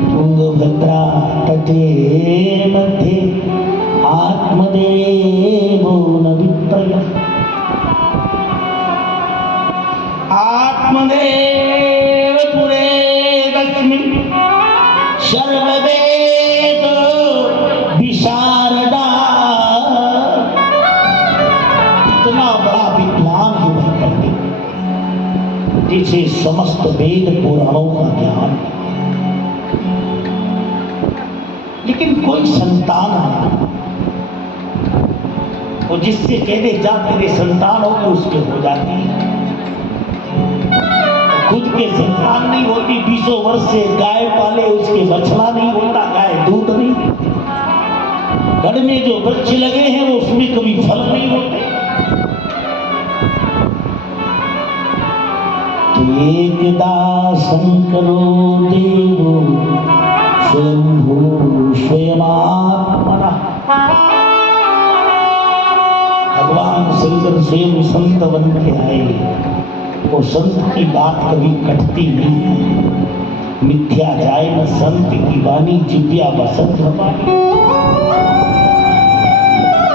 तुंगभद्रा तटे मध्ये आत्मदेवो न विप्रयः, आत्मदेव पुरेदस्मिन् सर्ववेद विशारदा। इतना बड़ा विद्वान है वह पंडित जिसे समस्त वेद पुराणों का ज्ञान है, लेकिन कोई संतान है तो जिससे कहते जा तेरे संतान हो उसके हो जाती है, खुद के संतान नहीं होती। 20 वर्ष से गाय पाले उसके बछड़ा नहीं होता, गाय दूध नहीं। घर में जो वृक्ष लगे हैं वो उसमें कभी फल नहीं होते। एकदा शंकरो देवो स्वयंभू स्वयमात्मनः, भगवान शंकर स्वयं संत बन के आए। वो संत की बात कभी कटती नहीं, मिथ्या जाए न संत की वाणी, जिव्या बसंत पानी।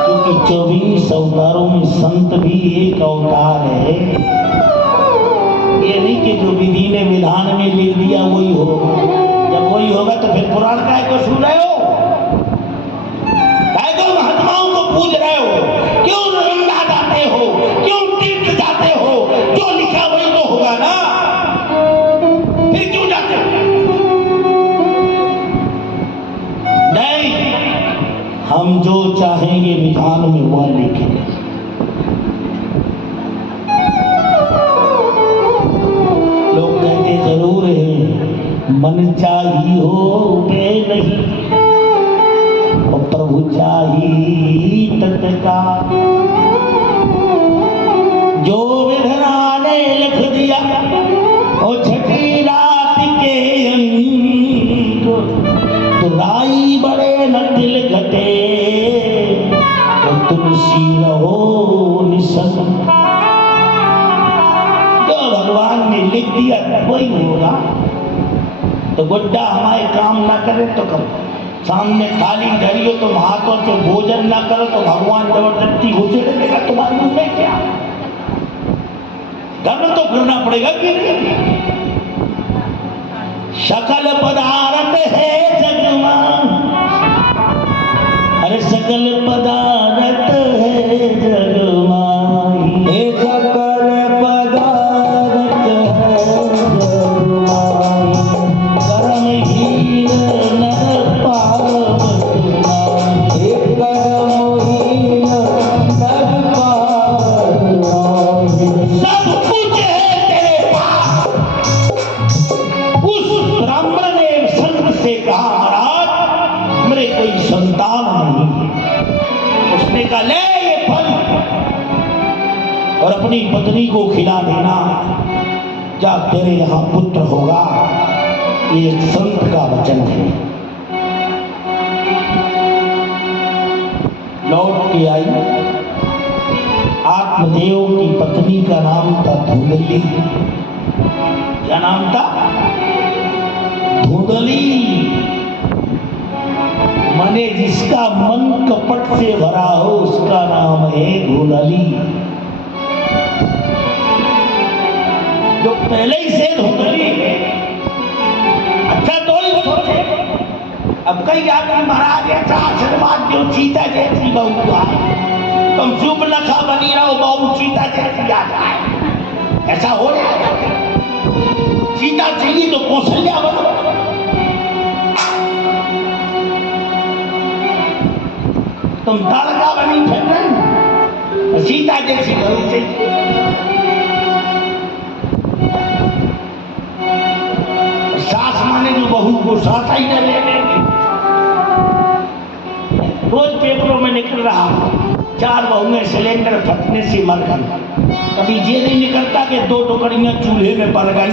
क्योंकि 24 अवतारों में संत भी एक अवतार है। ये नहीं कि जो विधि ने विधान में लिख दिया वही हो। जब वही होगा तो फिर पुराण काय को सुन रहे हो, काय को महात्माओं को पूज रहे हो, क्यों रंगा जाते हो, क्यों तीर्थ जाते हो? जो लिखा वही तो होगा ना, फिर क्यों जाते हो? नहीं, हम जो चाहेंगे विधान में वह लिखेंगे। लोग कहते जरूर है मन चाहिए हो पे नहीं, और प्रभु चाहिए तत्काल। जो विधना ने लिख दिया और छठी रात के अंक, तो राई बड़े न दिल घटे, तो तुलसी रहो निसंग। जो भगवान ने लिख दिया वही होगा। तो गुड्डा हमारे काम ना करे तो कब सामने थाली धरी हो तुम हाथों से भोजन ना करो तो भगवान जबरदस्ती घुसे देगा तुम्हारे मुंह में क्या? धर्म तो करना पड़ेगा कि नहीं? सकल पदार्थ है जगमान, अरे सकल पदार्थ है जगमान, हे सकल पदार्थ है जगमान, कर्महीन नर पावत नाम, हे कर्महीन नर पावत नाम। सब कुछ है तेरे पास। उस ब्राह्मण ने संत से कहा महाराज मेरे कोई संतान नहीं। उसने कहा ले ये फल और अपनी पत्नी को खिला देना, क्या तेरे यहाँ पुत्र होगा। ये एक संत का वचन है। लौट के आई। आत्मदेव की पत्नी का नाम था धुंधली। क्या नाम था? धुंधली। माने जिसका मन कपट से भरा हो उसका नाम है धुंधली। जो पहले ही से धुंधली है, अच्छा थोड़ी सोचे अब कई आदमी महाराज ऐसा आशीर्वाद जो सीता जैसी बहू हुआ, तुम शुभ नखा बनी रहो, बहू सीता जैसी आ जाए, ऐसा हो जाएगा। सीता चाहिए तो कौशल्या बनो। तुम तारका बनी फिर नहीं, सीता जैसी बहू चाहिए। सास माने जो बहू को सास ही न ले लेगी। रोज पेपरों में निकल रहा, 4 बहुएं सिलेंडर फटने से मर गई। कभी ये नहीं निकलता कि 2 टुकड़ियां चूल्हे में पड़ गई,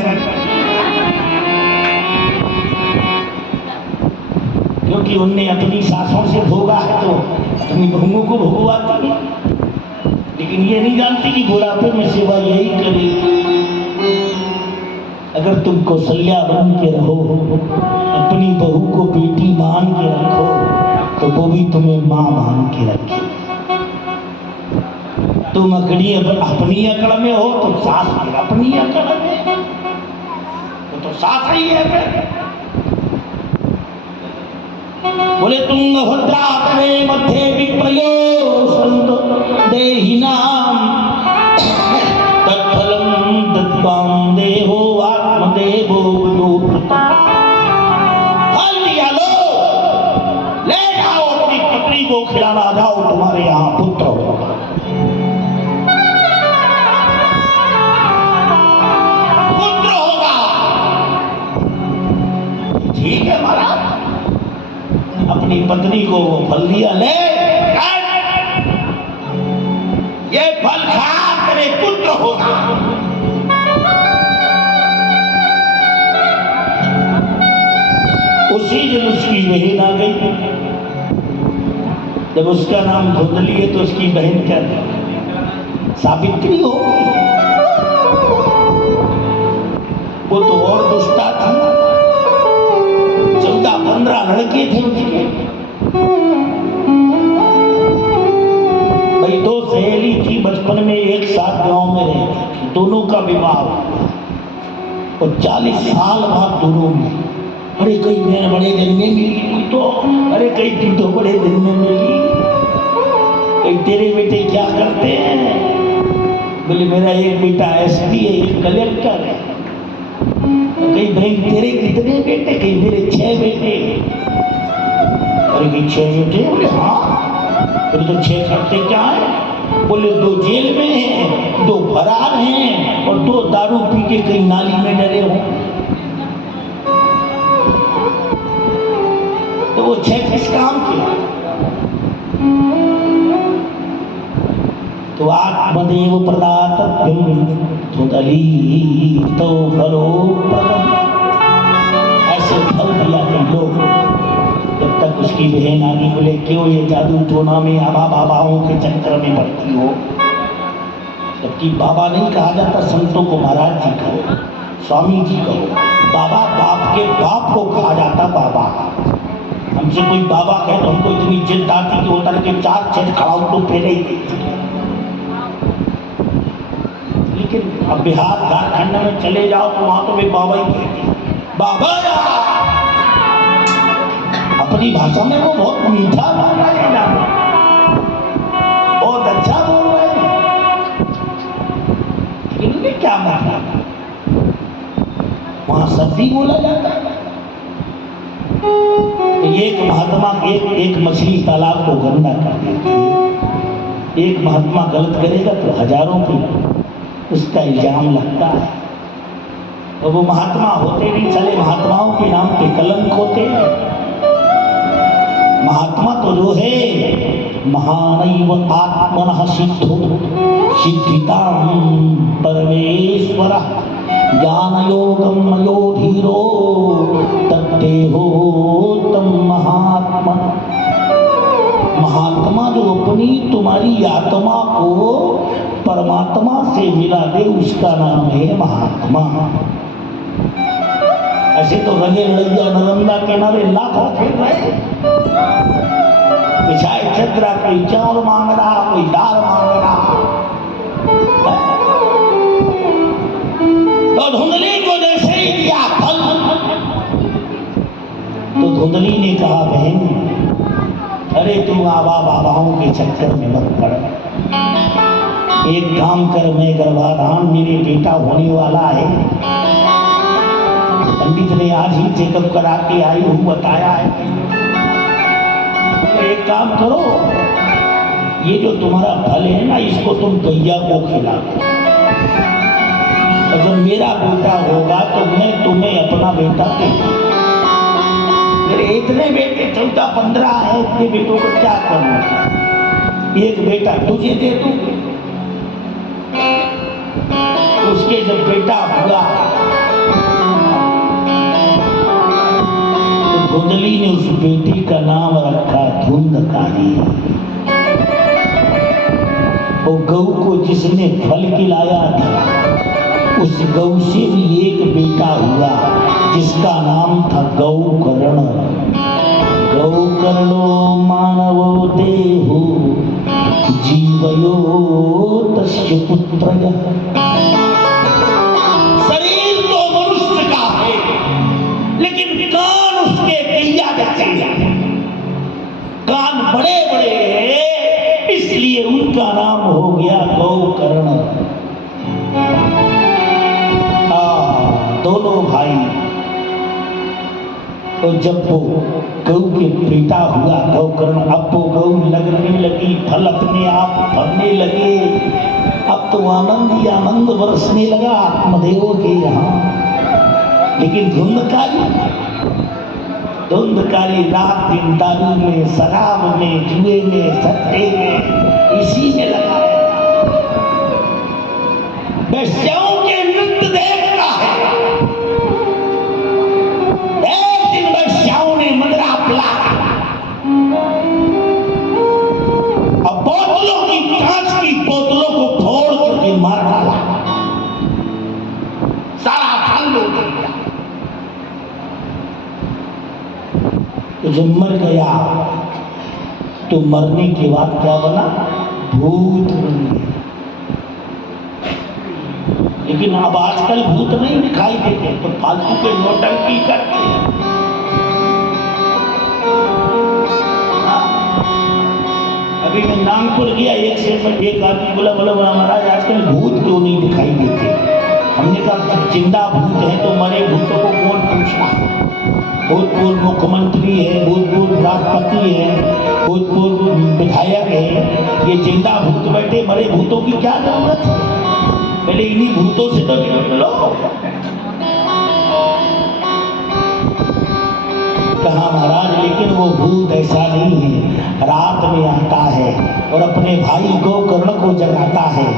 क्योंकि उनने अपनी सासों से भोगा है तो अपनी बहुओं को भोगवाती है। लेकिन ये नहीं जानती कि बुढ़ापे में सेवा यही करेगी। अगर तुम कौशल्या बन के रहो, अपनी बहू को बेटी मान के रखो, तो वो भी तुम्हें मां मान के रखे। तुम अपनी अकड़ में हो तो सास फिर अपनी अकड़ में, तो सास ही है फिर। बोले तुंगभद्रा तवे मध्ये विप्रयो संत देहिनाम तत्फलम दत्वां देहो आत्मदेवो लोकता। फल दिया, लो ले जाओ, अपनी पत्नी को खिलाना जाओ, तुम्हारे यहाँ पुत्र होगा। पुत्र होगा, ठीक है महाराज। अपनी पत्नी को वो फल दिया, ले ये फल खा, तेरे पुत्र होगा। उसी दिन उसकी बहन आ गई। जब उसका नाम धुंधली है तो उसकी बहन क्या सावित्री हो। वो तो और दुष्टा था, 14-15 लड़के थे उसके। भाई 2 सहेली थी, बचपन में एक साथ गांव में रहती थी, दोनों का विवाह और 40 साल बाद दोनों में। अरे कई मैं बड़े दिन में मिली तो, अरे कई तू तो बड़े दिन में मिली, कई तेरे बेटे क्या करते हैं? बोले मेरा एक बेटा एसपी है, एक कलेक्टर है। कई बहन तेरे कितने बेटे? कई मेरे 6 बेटे। अरे कई 6 बेटे? बोले हाँ। बोले तो 6 करते क्या है? बोले 2 जेल में हैं, 2 फरार हैं और 2 दारू पी के कहीं नाली में डरे हो। तो वो 6 किस काम के? तो आत्मदेव प्रदातव्यम धुंधली तो फलोप्रदम्। ऐसे फल दिया कि लोग। जब तक उसकी बहन आगे बोले क्यों ये जादू टोना में आबा बाबाओं के चक्कर में पड़ती हो? जबकि बाबा नहीं कहा जाता, संतों को महाराज जी कहो, स्वामी जी कहो। बाबा बाप के बाप को कहा जाता बाबा। हमसे कोई बाबा कहे तो हमको इतनी जिद आती कि उतर के 4 छेद खड़ाऊ तो पहले ही देती। लेकिन अब बिहार झारखंड में चले जाओ तो वहां तो वे बाबा ही कहते, बाबा। अपनी भाषा में वो बहुत मीठा बोल रहे हैं ना, बहुत अच्छा बोल रहे हैं। इनमें क्या मतलब? वहां सब्जी बोला जाता है। एक महात्मा एक मछली तालाब को गंदा कर देती है। एक महात्मा गलत करेगा तो हजारों की उसका इल्जाम लगता है। तो वो महात्मा होते नहीं, चले महात्माओं के नाम पे कलंक होते हैं। महात्मा तो जो है महानैव आत्मनः सिद्धो सिद्धितां परमेश्वरः ज्ञान योगम यो धीरो तत्तेहो तम महात्मा। महात्मा जो अपनी तुम्हारी आत्मा को परमात्मा से मिला दे, उसका नाम है महात्मा। ऐसे तो रंगे लड़िया नरंदा के नारे लाखों फिर रहे, बिछाए चद्रा, कोई चावल मांग रहा, कोई दाल मांग रहा। तो धुंधली को जैसे ही दिया फल, तो धुंधली ने कहा, बहन अरे तुम आबा बाबाओं के चक्कर में मत पड़, एक काम कर, मैं गर्भाधान, मेरे बेटा होने वाला है, पंडित ने आज ही चेकअप करा के आई हूँ बताया है, तो एक काम करो, ये जो तुम्हारा फल है ना, इसको तुम गैया को खिला दो, और जब मेरा बेटा होगा तो मैं तुम्हें अपना बेटा दूंगा। मेरे इतने बेटे 14-15 है, इतने बेटों को क्या करूं, एक बेटा तुझे दे दूं। उसके जब बेटा हुआ तो धुंधली ने उस बेटी का नाम रखा धुंधकारी। वो गौ को जिसने फल खिलाया था, उस गौ से भी एक बेटा हुआ जिसका नाम था गौकर्ण। गौकर्णो मानवो देहो जीवयो तस्य पुत्रः। शरीर तो मनुष्य का है, लेकिन कान उसके गैया जैसे हैं, कान बड़े बड़े हैं, इसलिए उनका नाम हो गया गौकर्ण। दोनों भाई तो जब वो गौ के बेटा हुआ गौकर्ण, अब वो गौ लगने लगी, फल अपने आप फलने लगे, अब तो आनंद ही आनंद बरसने लगा आत्मदेव के यहाँ। लेकिन धुंधकारी रात दिन दारू में, शराब में, जुए में, सट्टे में, इसी में लगा रहता, वैश्याओं के नृत्य देखता है। एक दिन वैश्याओं ने मदरा पिला और बोतलों की, कांच की बोतलों को फोड़ करके मार डाला, सारा फल लूट लिया। तो जब मर गया तो मरने के बाद क्या बना, भूत बन गया। लेकिन अब आजकल भूत नहीं दिखाई देते, तो फालतू के नौटंकी करते हैं। अभी मैं नागपुर गया, एक आदमी बोला महाराज आजकल भूत क्यों नहीं दिखाई देते। हमने कहा जिंदा भूत है तो मरे भूतों को कौन पूछता। भूतपूर्व मुख्यमंत्री है, भूतपूर्व राष्ट्रपति है, भूतपूर्व विधायक है, ये जिंदा भूत बैठे, मरे भूतों की क्या जरूरत है। पहले इन्हीं भूतों से तो निकल लो। कहा महाराज लेकिन वो भूत ऐसा नहीं है, रात में आता है और अपने भाई गौकर्ण को जगाता है।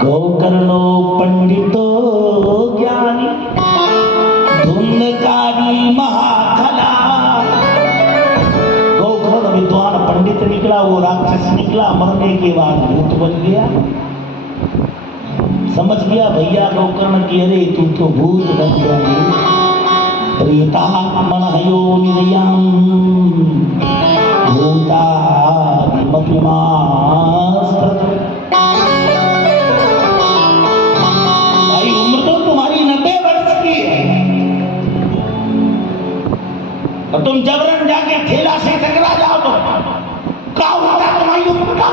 गौकर्णो पंडितो ज्ञानी धुंधकारी महाखला। गौकर्ण विद्वान पंडित निकला, वो राक्षस निकला, मरने के बाद भूत बन गया। समझ गया भैया गौकर्ण की, अरे तू तो भूत बन गया। प्रेतात्मन योनिदयाम भूतादिमपि मास्तत्। भाई उम्र तो तुम्हारी 90 वर्ष की है और तुम जबरन जाके ठेला से टकरा जाओ तो क्या होता तुम्हारी उम्र का।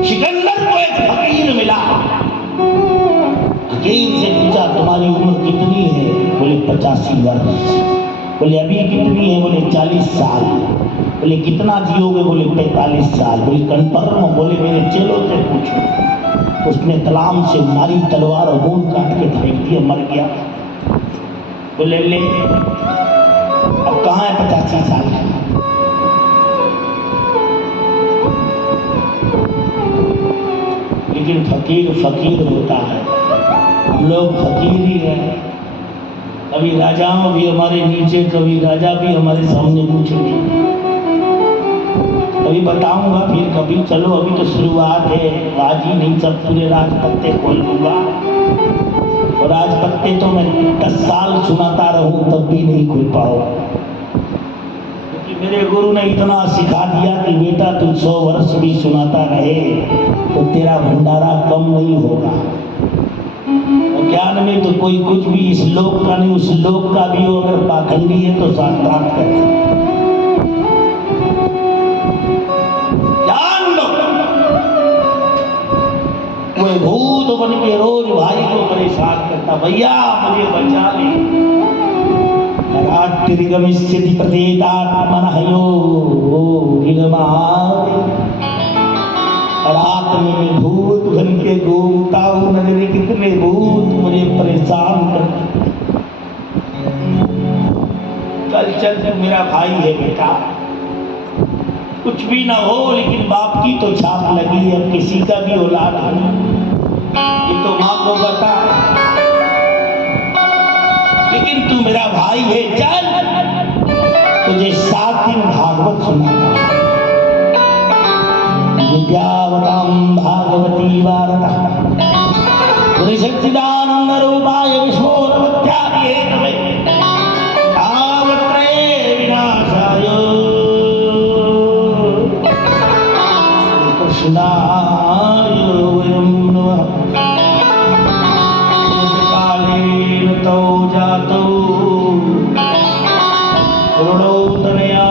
सिकंदर को एक फकीर मिला, फकीर से पूछा तुम्हारी उम्र कितनी है, बोले 85 वर्ष। बोले अभी कितनी है, बोले 40 साल। बोले कितना जियोगे, बोले 45 साल। बोले कन्फर्म, बोले मेरे चेलों से पूछो। उसने तलाम से मारी तलवार और खून काट के फेंक दिया, मर गया। बोले ले अब कहाँ है 85 साल। लेकिन फकीर फकीर होता है, हम लोग फकीर ही हैं। कभी राजाओं भी हमारे नीचे, कभी राजा भी हमारे सामने कुछ नहीं। कभी बताऊंगा फिर कभी, चलो अभी तो शुरुआत है, आज ही नहीं सब पूरे राजपत्ते खोल दूंगा। और राजपत्ते तो मैं 10 साल सुनाता रहूं तब भी नहीं खुल पाओ, क्योंकि मेरे गुरु ने इतना सिखा दिया कि बेटा तू 100 वर्ष भी सुनाता रहे तो तेरा भंडारा कम नहीं होगा। ज्ञान में तो कोई कुछ भी इस लोक का नहीं उस लोक का भी हो, अगर पाखंडी है तो साक्षात करे। जान लो, कोई भूत बन के रोज भाई को परेशान करता, भैया मुझे बचा ले। रात्रिगमिष्यति प्रतीतात्मनः रात में मैं भूत बन के घूमता हूँ, न जाने कितने भूत मुझे परेशान करते। कल चल तू मेरा भाई है बेटा, कुछ भी ना हो लेकिन बाप की तो छाप लगी है, अब किसी का भी औलाद नहीं, ये तो माँ को बता, लेकिन तू मेरा भाई है, चल तुझे 7 दिन भागवत सुनाता हूं। विद्यावतां भागवती वार्ता पुरुषच्चिदानंद रूपाय विष्णोर्वत्यादि हेतवे तावत्रये विनाशाय कृष्णाय वयं नमः। कालेन तौ जातौ ऋणोदनया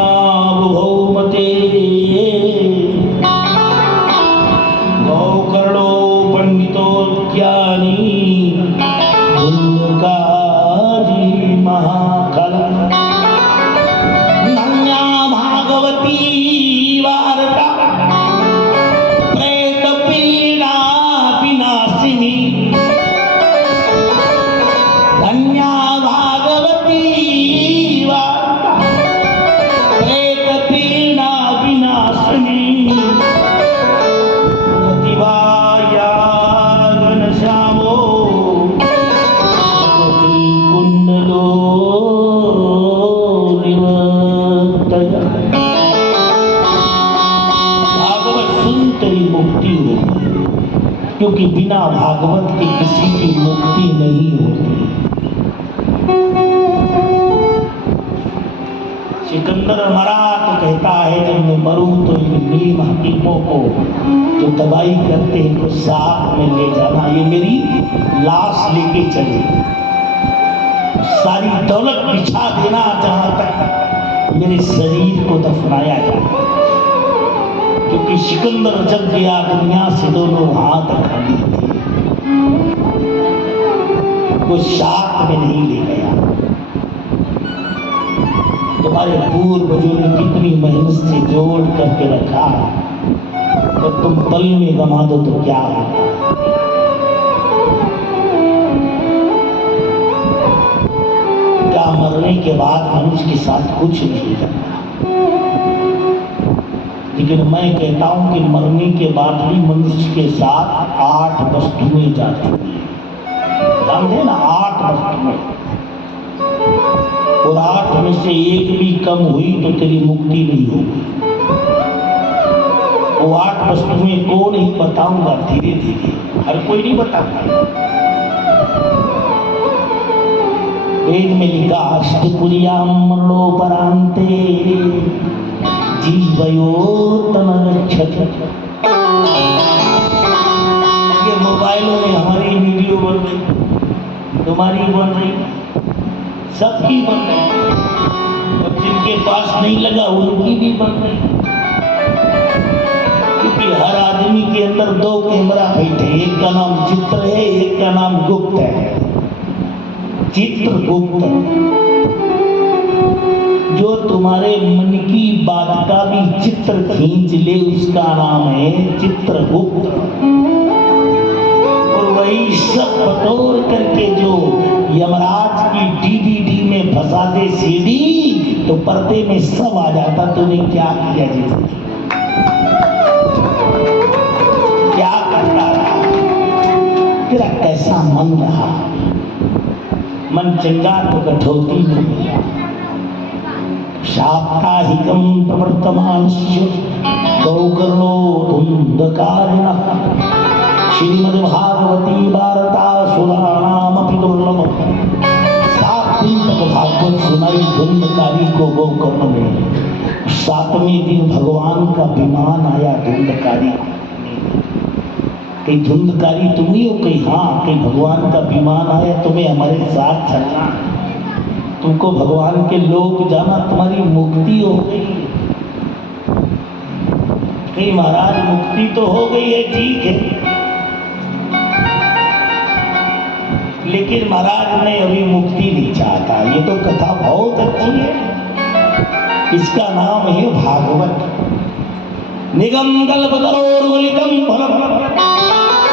बुभौ मते गौकर्णो पंडितो ज्ञानी पुण्यकारी महाकलं नन्या भागवती वार्ता प्रेत पीडा विनाशिनी धन्या भागवती वार्ता प्रेत पीडा विनाशिनी प्रतिभाया घनश्यामो भगवती कुंडलो निवर्तय। भागवत सुन तेरी मुक्ति होगी, क्योंकि बिना भागवत के किसी की मुक्ति नहीं होती। सिकंदर मरा तो कहता है जब मैं मरूं तो इन नीम हकीमों को जो दवाई करते हैं को साथ में ले जाना, ये मेरी लाश लेके चले, सारी दौलत बिछा देना जहां तक मेरे शरीर को दफनाया जाए, क्योंकि सिकंदर जब गया दुनिया से दोनों हाथ खाली थे, वो साथ में नहीं ले गया। तुम्हारे पूर्वजों ने कितनी मेहनत से जोड़ करके रखा, तो तुम पल में गंवा दो तो क्या होगा। क्या मरने के बाद मनुष्य के साथ कुछ नहीं करता, लेकिन मैं कहता हूं कि मरने के बाद भी मनुष्य के साथ 8 वस्तुएं जाती हैं, जानते ना, 8 वस्तुएं, और 8 में से एक भी कम हुई तो तेरी मुक्ति नहीं होगी। वो 8 वस्तुएं कौन ही बताऊंगा धीरे धीरे, हर कोई नहीं बताऊंगा। वेद में लिखा अष्टपुर्याम मरणोपरांते जीवयोतमगच्छति। ये मोबाइलों में हमारी वीडियो बन रही, तुम्हारी बन रही, सबकी बन रही, और जिनके पास नहीं लगा उनकी भी बन रही, क्योंकि हर आदमी के अंदर 2 कैमरा फिट है, एक का नाम चित्र है, एक का नाम गुप्त है। चित्रगुप्त जो तुम्हारे मन की बात का भी चित्र खींच ले उसका नाम है चित्रगुप्त, और वही सब बटोर करके जो यमराज की डीवीडी में फंसा दे सीडी, तो पर्दे में सब आ जाता। तूने क्या किया जी, क्या करता रहा, तेरा कैसा मन रहा, मन चंगा तो कठोती नहीं। साप्ताहिकं प्रवर्तमानस्य गौकर्णो धुंधकारिणः श्रीमद्भागवती वार्ता सुराणामपि दुर्लभम्। 7 दिन तक भागवत सुनाई धुंधकारी को गौकर्ण में। 7वें दिन भगवान का विमान आया धुंधकारी को। कहीं धुंधकारी तुम ही हो, कहीं हाँ कहीं भगवान का विमान आया, तुम्हें हमारे साथ चलना, तुमको भगवान के लोक जाना, तुम्हारी मुक्ति हो गई। कहीं महाराज मुक्ति तो हो गई है, ठीक है, लेकिन महाराज ने अभी मुक्ति नहीं चाहता। ये तो कथा बहुत अच्छी है, इसका नाम है भागवत। निगम कल्पतरोर्गलितं फलम्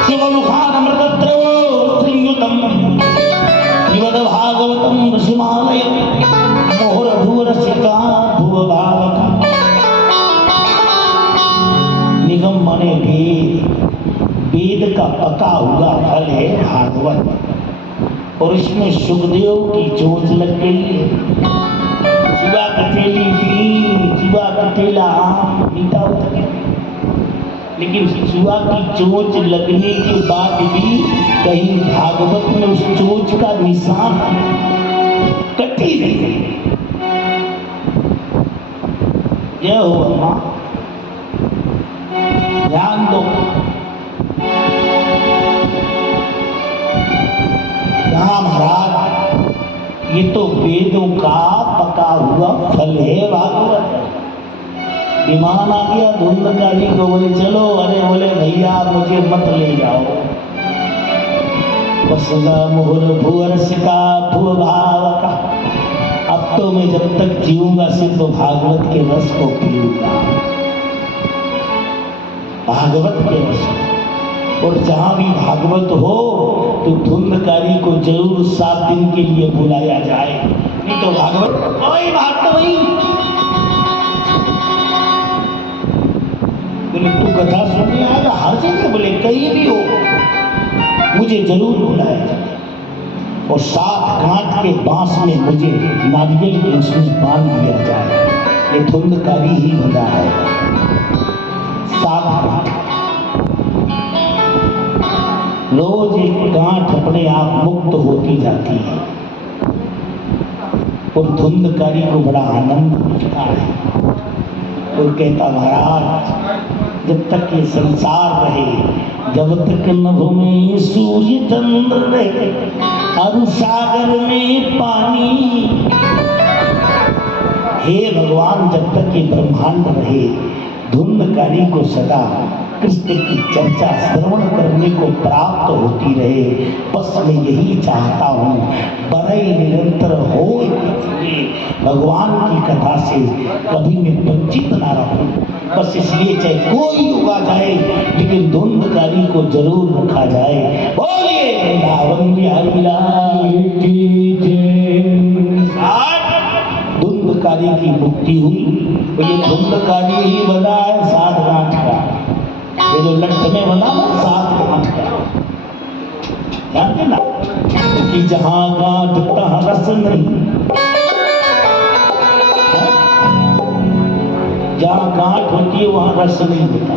शिवमुखानमृतद्रवो संयुतं पिबत भागवतं रसमालयं मोहरभुवरसिका भुवभावका। निगम माने वेद, वेद का पका हुआ फल है भागवत, और इसमें सुखदेव की चोट लग गई है। शिवा कटेली भी, शिवा कटेला आम मीठा होता है, लेकिन शिवा की चोंच लगने के बाद भी कहीं भागवत में उस चोंच का निशान कटी नहीं। जय हो अम्मा, ध्यान दो। यहाँ महाराज ये तो वेदों का पका हुआ फल है भागवत। विमान आ गया धुंधकारी को, बोले चलो, अरे बोले भैया मुझे मत ले जाओ। वसुधा मुहुर भुवरसिका भुवभावका। अब तो मैं जब तक जीऊंगा सिर्फ भागवत के रस को पीऊंगा, भागवत के रस। और जहां भी भागवत हो तो धुंधकारी को जरूर 7 दिन के लिए बुलाया जाए, नहीं तो भागवत कोई बात तो नहीं। बोले तू कथा सुनने आएगा हर जगह, बोले कहीं भी हो मुझे जरूर बुलाया जाए, और 7 कांट के बांस में मुझे नारियल के उसमें बांध दिया जाए। ये धुंधकारी ही बना है। 7 कांट रोज एक गांठ अपने आप मुक्त होती जाती है, और धुंधकारी को बड़ा आनंद मिलता है। और कहता महाराज जब तक ये संसार रहे, जब तक नभ में सूर्य चंद्र रहे, और सागर में पानी, हे भगवान जब तक ये ब्रह्मांड रहे, धुंधकारी को सदा कृष्ण की चर्चा श्रवण करने को प्राप्त होती रहे। बस मैं यही चाहता हूँ, बड़े निरंतर हो भगवान की कथा से कभी मैं वंचित ना रहूं। बस इसलिए चाहे कोई उगा जाए, लेकिन धुंधकारी को जरूर रखा जाए। बोलिए वृंदावन बिहारी लाल की जय। धुंधकारी की मुक्ति हुई, तो ये धुंधकारी ही बना है 7 गांठ का। ये जो लठ में बना ना 7 गांठ का, जानते ना कि जहां गांठ तहां रस नहीं, जहां गांठ होती है वहां रस नहीं होता।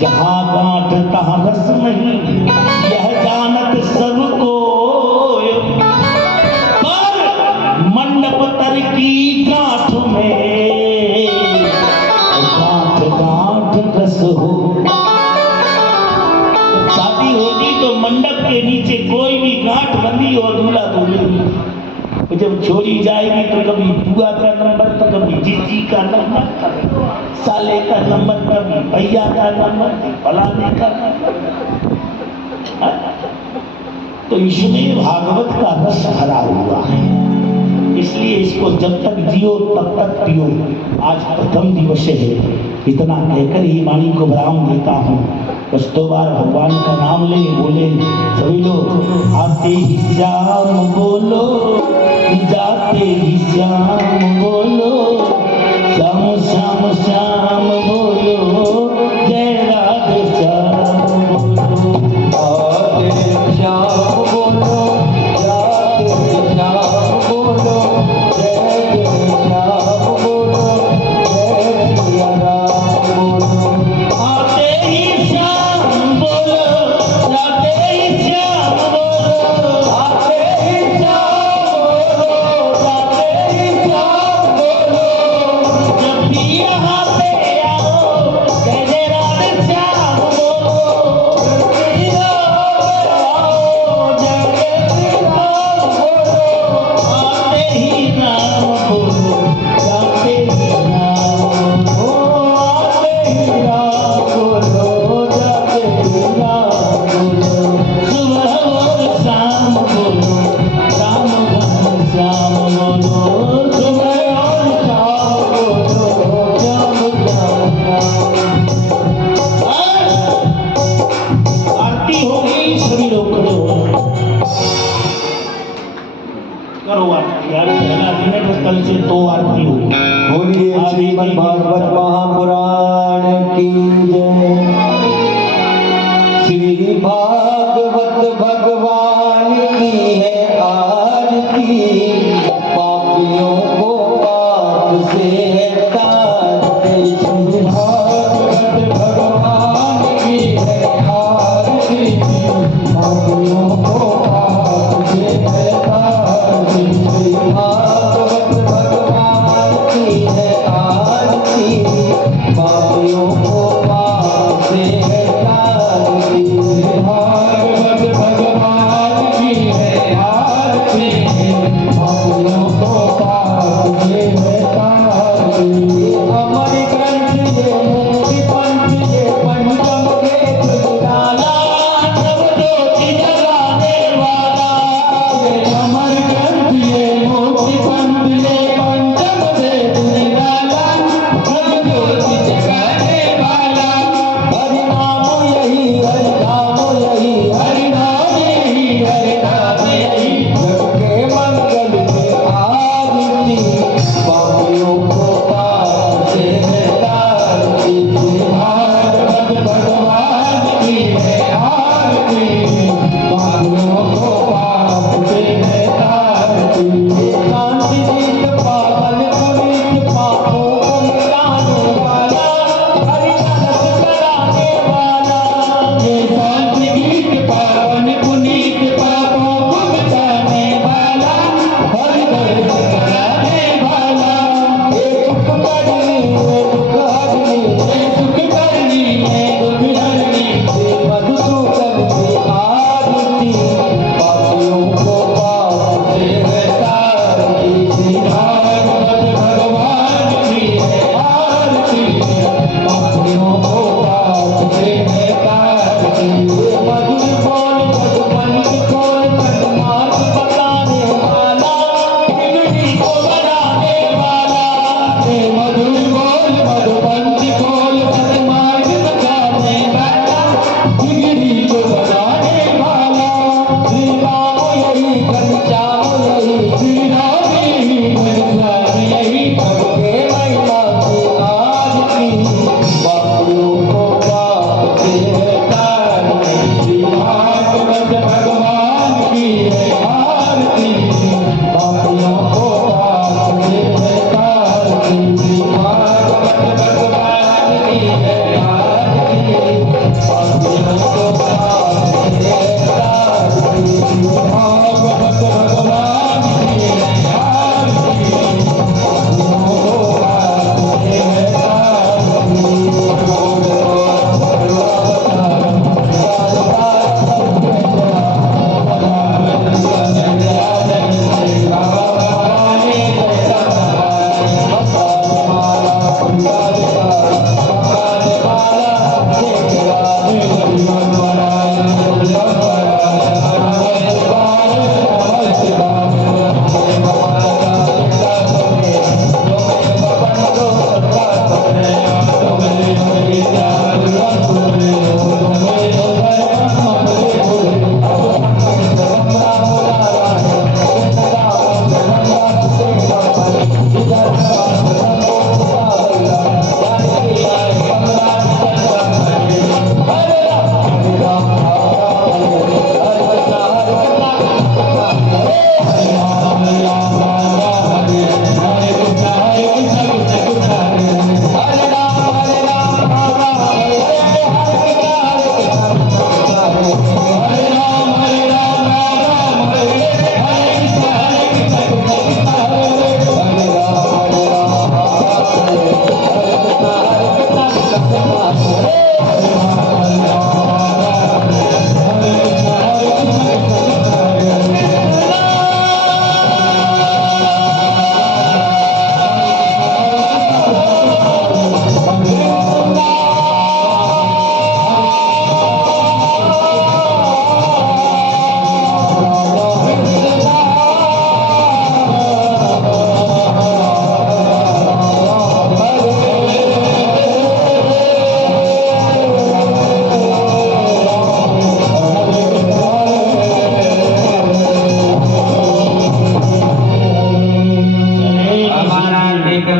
जहां गांठ तहां रस नहीं, यह जानत सब कोय, पर मंडप तर की गांठ में गांठ गांठ रस हो। शादी होती तो मंडप के नीचे कोई भी गांठ बंदी और दूल्हा दूल्ही, जब छोड़ी जाएगी तो कभी बुआ का नंबर, तो कभी जीजी का नंबर, कभी साले का नंबर, कभी भैया का नंबर, फलाने का नंबर। तो इसमें भागवत का रस भरा हुआ है, इसलिए इसको जब तक जियो तब तक पियो। आज प्रथम दिवस है, इतना कहकर ही वाणी को विराम देता हूँ। बस 2 बार भगवान का नाम ले, बोले सभी लोग, आते ही श्याम बोलो, जाते ही श्याम बोलो, श्याम श्याम श्याम बोलो, जय राधे श्याम बोलो। आते श्याम बोलो, जाते श्याम बोलो, जय श्याम बोलो, जय सिया राम बोलो। आते ही श्याम बोलो, जाते ही श्याम बोलो, आते ही श्याम बोलो, जाते ही श्याम बोलो। जब भी यहाँ पे आओ, जय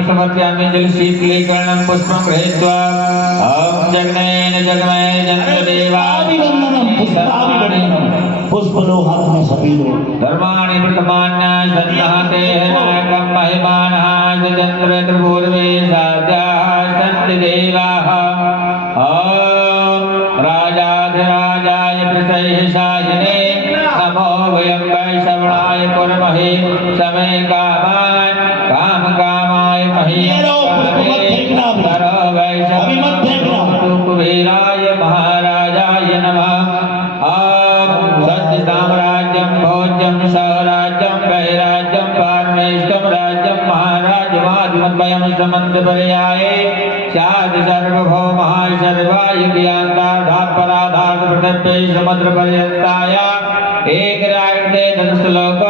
समर्पयामि जलशीतलीकरणं पुष्पं गृहीत्वा ॐ जगनेन जगमय जन्तदेवाभिवन्दनं पुष्पाभिवन्दनं पुष्प लो हाथ में सभी लोग धर्माणि प्रथमान्य सन्नहते नायकं महिमानः सचन्द्र त्रिभुवने साध्याः सन्ति देवाः ॐ राजाधिराजाय प्रसह्यशायिने नमो वयं वैश्रवणाय कुर्महे समे कामान् कामकामाय कुबेराय महाराजाय नमः सत्य साम्राज्यं भोज्यं स्वराज्यं वैराज्यं पारमेष्टं राज्यं महाराजमाधिमद्वयं समन्तपर्याये स्यात् सर्वभौमः सर्वाय ज्ञान्तार्थापराधार्थप्रतप्ये समुद्रपर्यन्ताय एकरायते तत्श्लोक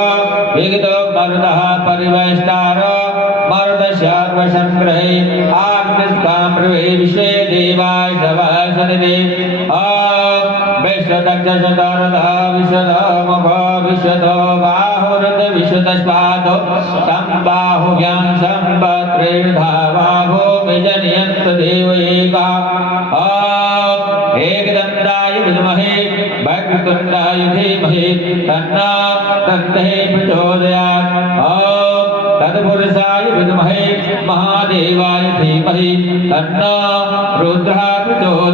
विगतो मरुतः परिवेष्टारो मरुतस्यात्मसङ्ग्रहे आत्मस्काम्रवे विश्वे देवाय सभासनिधे विश्वदक्षशतरथः विश्वधमुखो विश्वतो बाहुरथ विश्वतस्वादो सम्बाहुभ्यां सम्पत्रेर्धा बाहो विजनयन्त देव एका एकदन्ताय विद्महे वक्रतुण्डाय धीमहि तन्नो दन्तिः प्रचोदयात् तत्पुरुषाय विद्महे महादेवाय धीमहि तन्नो रुद्रः प्रचोदयात्